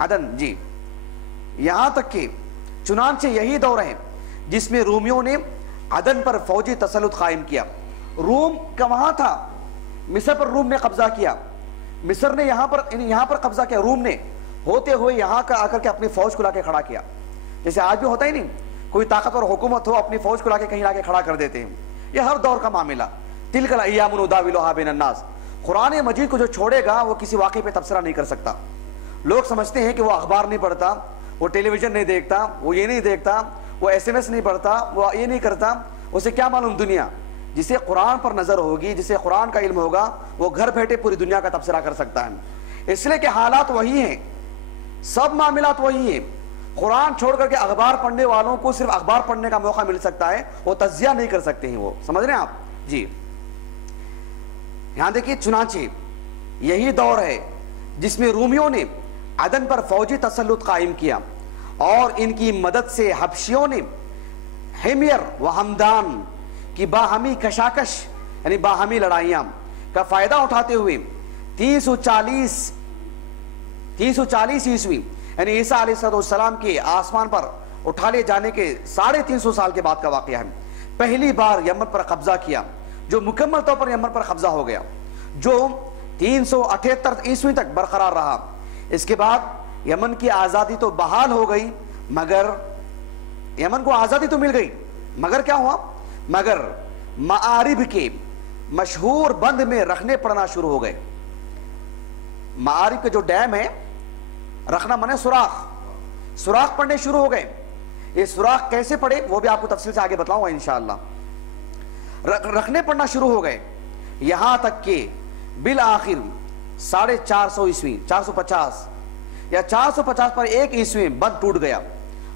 अदन जी। यहां तक कि चुनांचे यही दौर है जिसमें रूमियों ने अदन पर फौजी तसल्लुत कायम किया। रूम का वहां था, मिस्र पर रूम ने कब्जा किया, मिस्र ने यहां पर कब्जा किया, रूम ने होते हुए यहां का आकर के अपनी फौज को लाके खड़ा किया। जैसे आज भी होता ही नहीं, कोई ताकतवर हुकूमत हो अपनी फौज को लाके कहीं लाके खड़ा कर देते हैं। यह हर दौर का मामला। तिलकल अय्यामुन उदाविलुहा बैनन्नास, कुरान मजीद को जो छोड़ेगा वो किसी वाक़े पे तबसरा नहीं कर सकता। लोग समझते हैं कि वो अखबार नहीं पढ़ता, वो टेलीविजन नहीं देखता, वो ये नहीं देखता, वो SMS नहीं पढ़ता, वो ये नहीं करता, उसे क्या मालूम दुनिया। जिसे कुरान पर नजर होगी, जिसे कुरान का इल्म होगा, वो घर बैठे पूरी दुनिया का तबसरा कर सकता है। इसलिए कि हालात वही हैं, सब मामलात वही हैं। कुरान छोड़ करके अखबार पढ़ने वालों को सिर्फ अखबार पढ़ने का मौका मिल सकता है, वो तज्जिया नहीं कर सकते हैं। वो समझ रहे हैं आप जी। यहां देखिए, चुनांचे यही दौर है जिसमें रूमियों ने अदन पर फौजी तसल्लुत कायम किया और इनकी मदद से हबशियों ने हिमयर व हमदान की बाहमी कशाकश यानी बाहमी लड़ाइयां का फायदा उठाते हुए 340 ईस्वी यानी ईसा अलैहिस्सलाम के आसमान पर उठा ले जाने के 350 साल के बाद का वाकया है। पहली बार यमन पर कब्जा किया, जो मुकम्मल तौर पर यमन पर कब्जा हो गया, जो 378 ईस्वी तक बरकरार रहा। इसके बाद यमन की आज़ादी तो बहाल हो गई, मगर यमन को आज़ादी तो मिल गई, मगर क्या हुआ, मगर मारिब के मशहूर बंद में रखने पड़ना शुरू हो गए। मारिब के जो डैम है, रखना माने सुराख पड़ने शुरू हो गए। ये सुराख कैसे पड़े वो भी आपको तफसील से आगे बताऊंगा इंशाअल्लाह। रखने पड़ना शुरू हो गए, यहां तक कि बिल आखिर 450 ईस्वी 450 या 450 पर 1 ईस्वी में बंद टूट गया।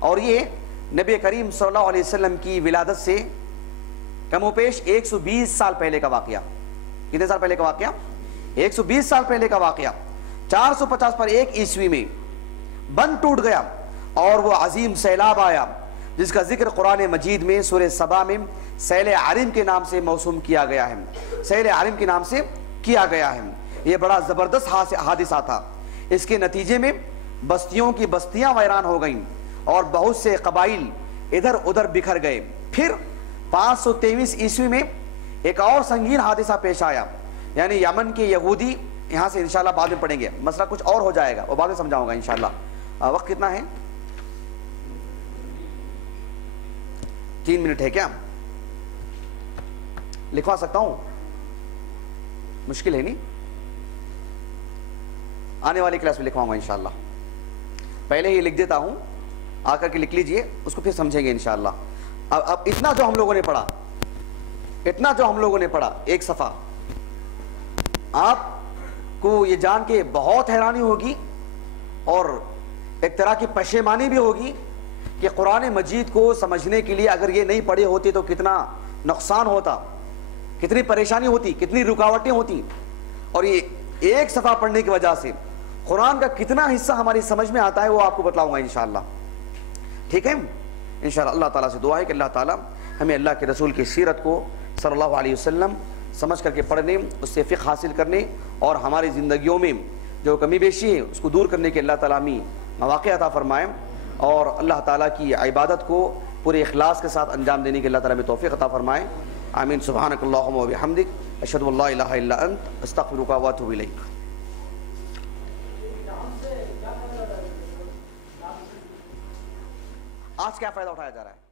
और ये नबी करीम सल्लल्लाहु अलैहि वसल्लम की विलादत से कमोपेश 120 साल पहले का वाकया। कितने साल पहले का वाकया? 120 साल पहले का वाकया। 450 पर 1 ईस्वी में बंद टूट गया और वो अजीम सैलाब आया जिसका जिक्र कुरान मजीद में सूरह सबा में सैल आरिम के नाम से मौसूम किया गया है। सैल आरिम के नाम से किया गया है। ये बड़ा जबरदस्त हादिसा था। इसके नतीजे में बस्तियों की बस्तियां वैरान हो गईं और बहुत से कबाइल इधर उधर बिखर गए। फिर 523 ईस्वी में एक और संगीन हादिसा पेश आया, यानी यमन के यहूदी, यहां से इंशाल्लाह बाद में पढ़ेंगे, मसला कुछ और हो जाएगा, वो बाद में समझाऊंगा इंशाल्लाह। वक्त कितना है? 3 मिनट है क्या? लिखवा सकता हूं? मुश्किल है नहीं? आने वाली क्लास में लिखवाऊंगा इंशाल्लाह। पहले ही लिख देता हूं, आकर के लिख लीजिए, उसको फिर समझेंगे इंशाल्लाह। अब इतना जो हम लोगों ने पढ़ा, एक सफा, आपको ये जान के बहुत हैरानी होगी और एक तरह की पशेमानी भी होगी कि कुरान मजीद को समझने के लिए अगर ये नहीं पढ़े होते तो कितना नुकसान होता, कितनी परेशानी होती, कितनी रुकावटें होती। और ये एक सफा पढ़ने की वजह से कुरान का कितना हिस्सा हमारी समझ में आता है वो आपको बताऊंगा इंशाअल्लाह। ठीक है इंशाअल्लाह। अल्लाह ताला से दुआ है कि अल्लाह ताला हमें अल्लाह के रसूल की सीरत को सल्लल्लाहु अलैहि वसल्लम समझ करके पढ़ने, उससे फ़िक़्ह हासिल करने और हमारी ज़िंदगियों में जो कमी बेशी है उसको दूर करने के अल्लाह ताला हमें मौक़े अता फरमाए और अल्लाह ताला की इबादत को पूरे इखलास के साथ अंजाम देने के अल्लाह ताला हमें तौफ़ीक़ अता फरमाए। आमीन। सुब्हानकल्लाहुम्मा व बिहम्दिक, अशहदु अल्ला इलाहा इल्ला अंत, अस्तग़फिरुका व अतूबु इलैक। आज क्या फ़ायदा उठाया जा रहा है?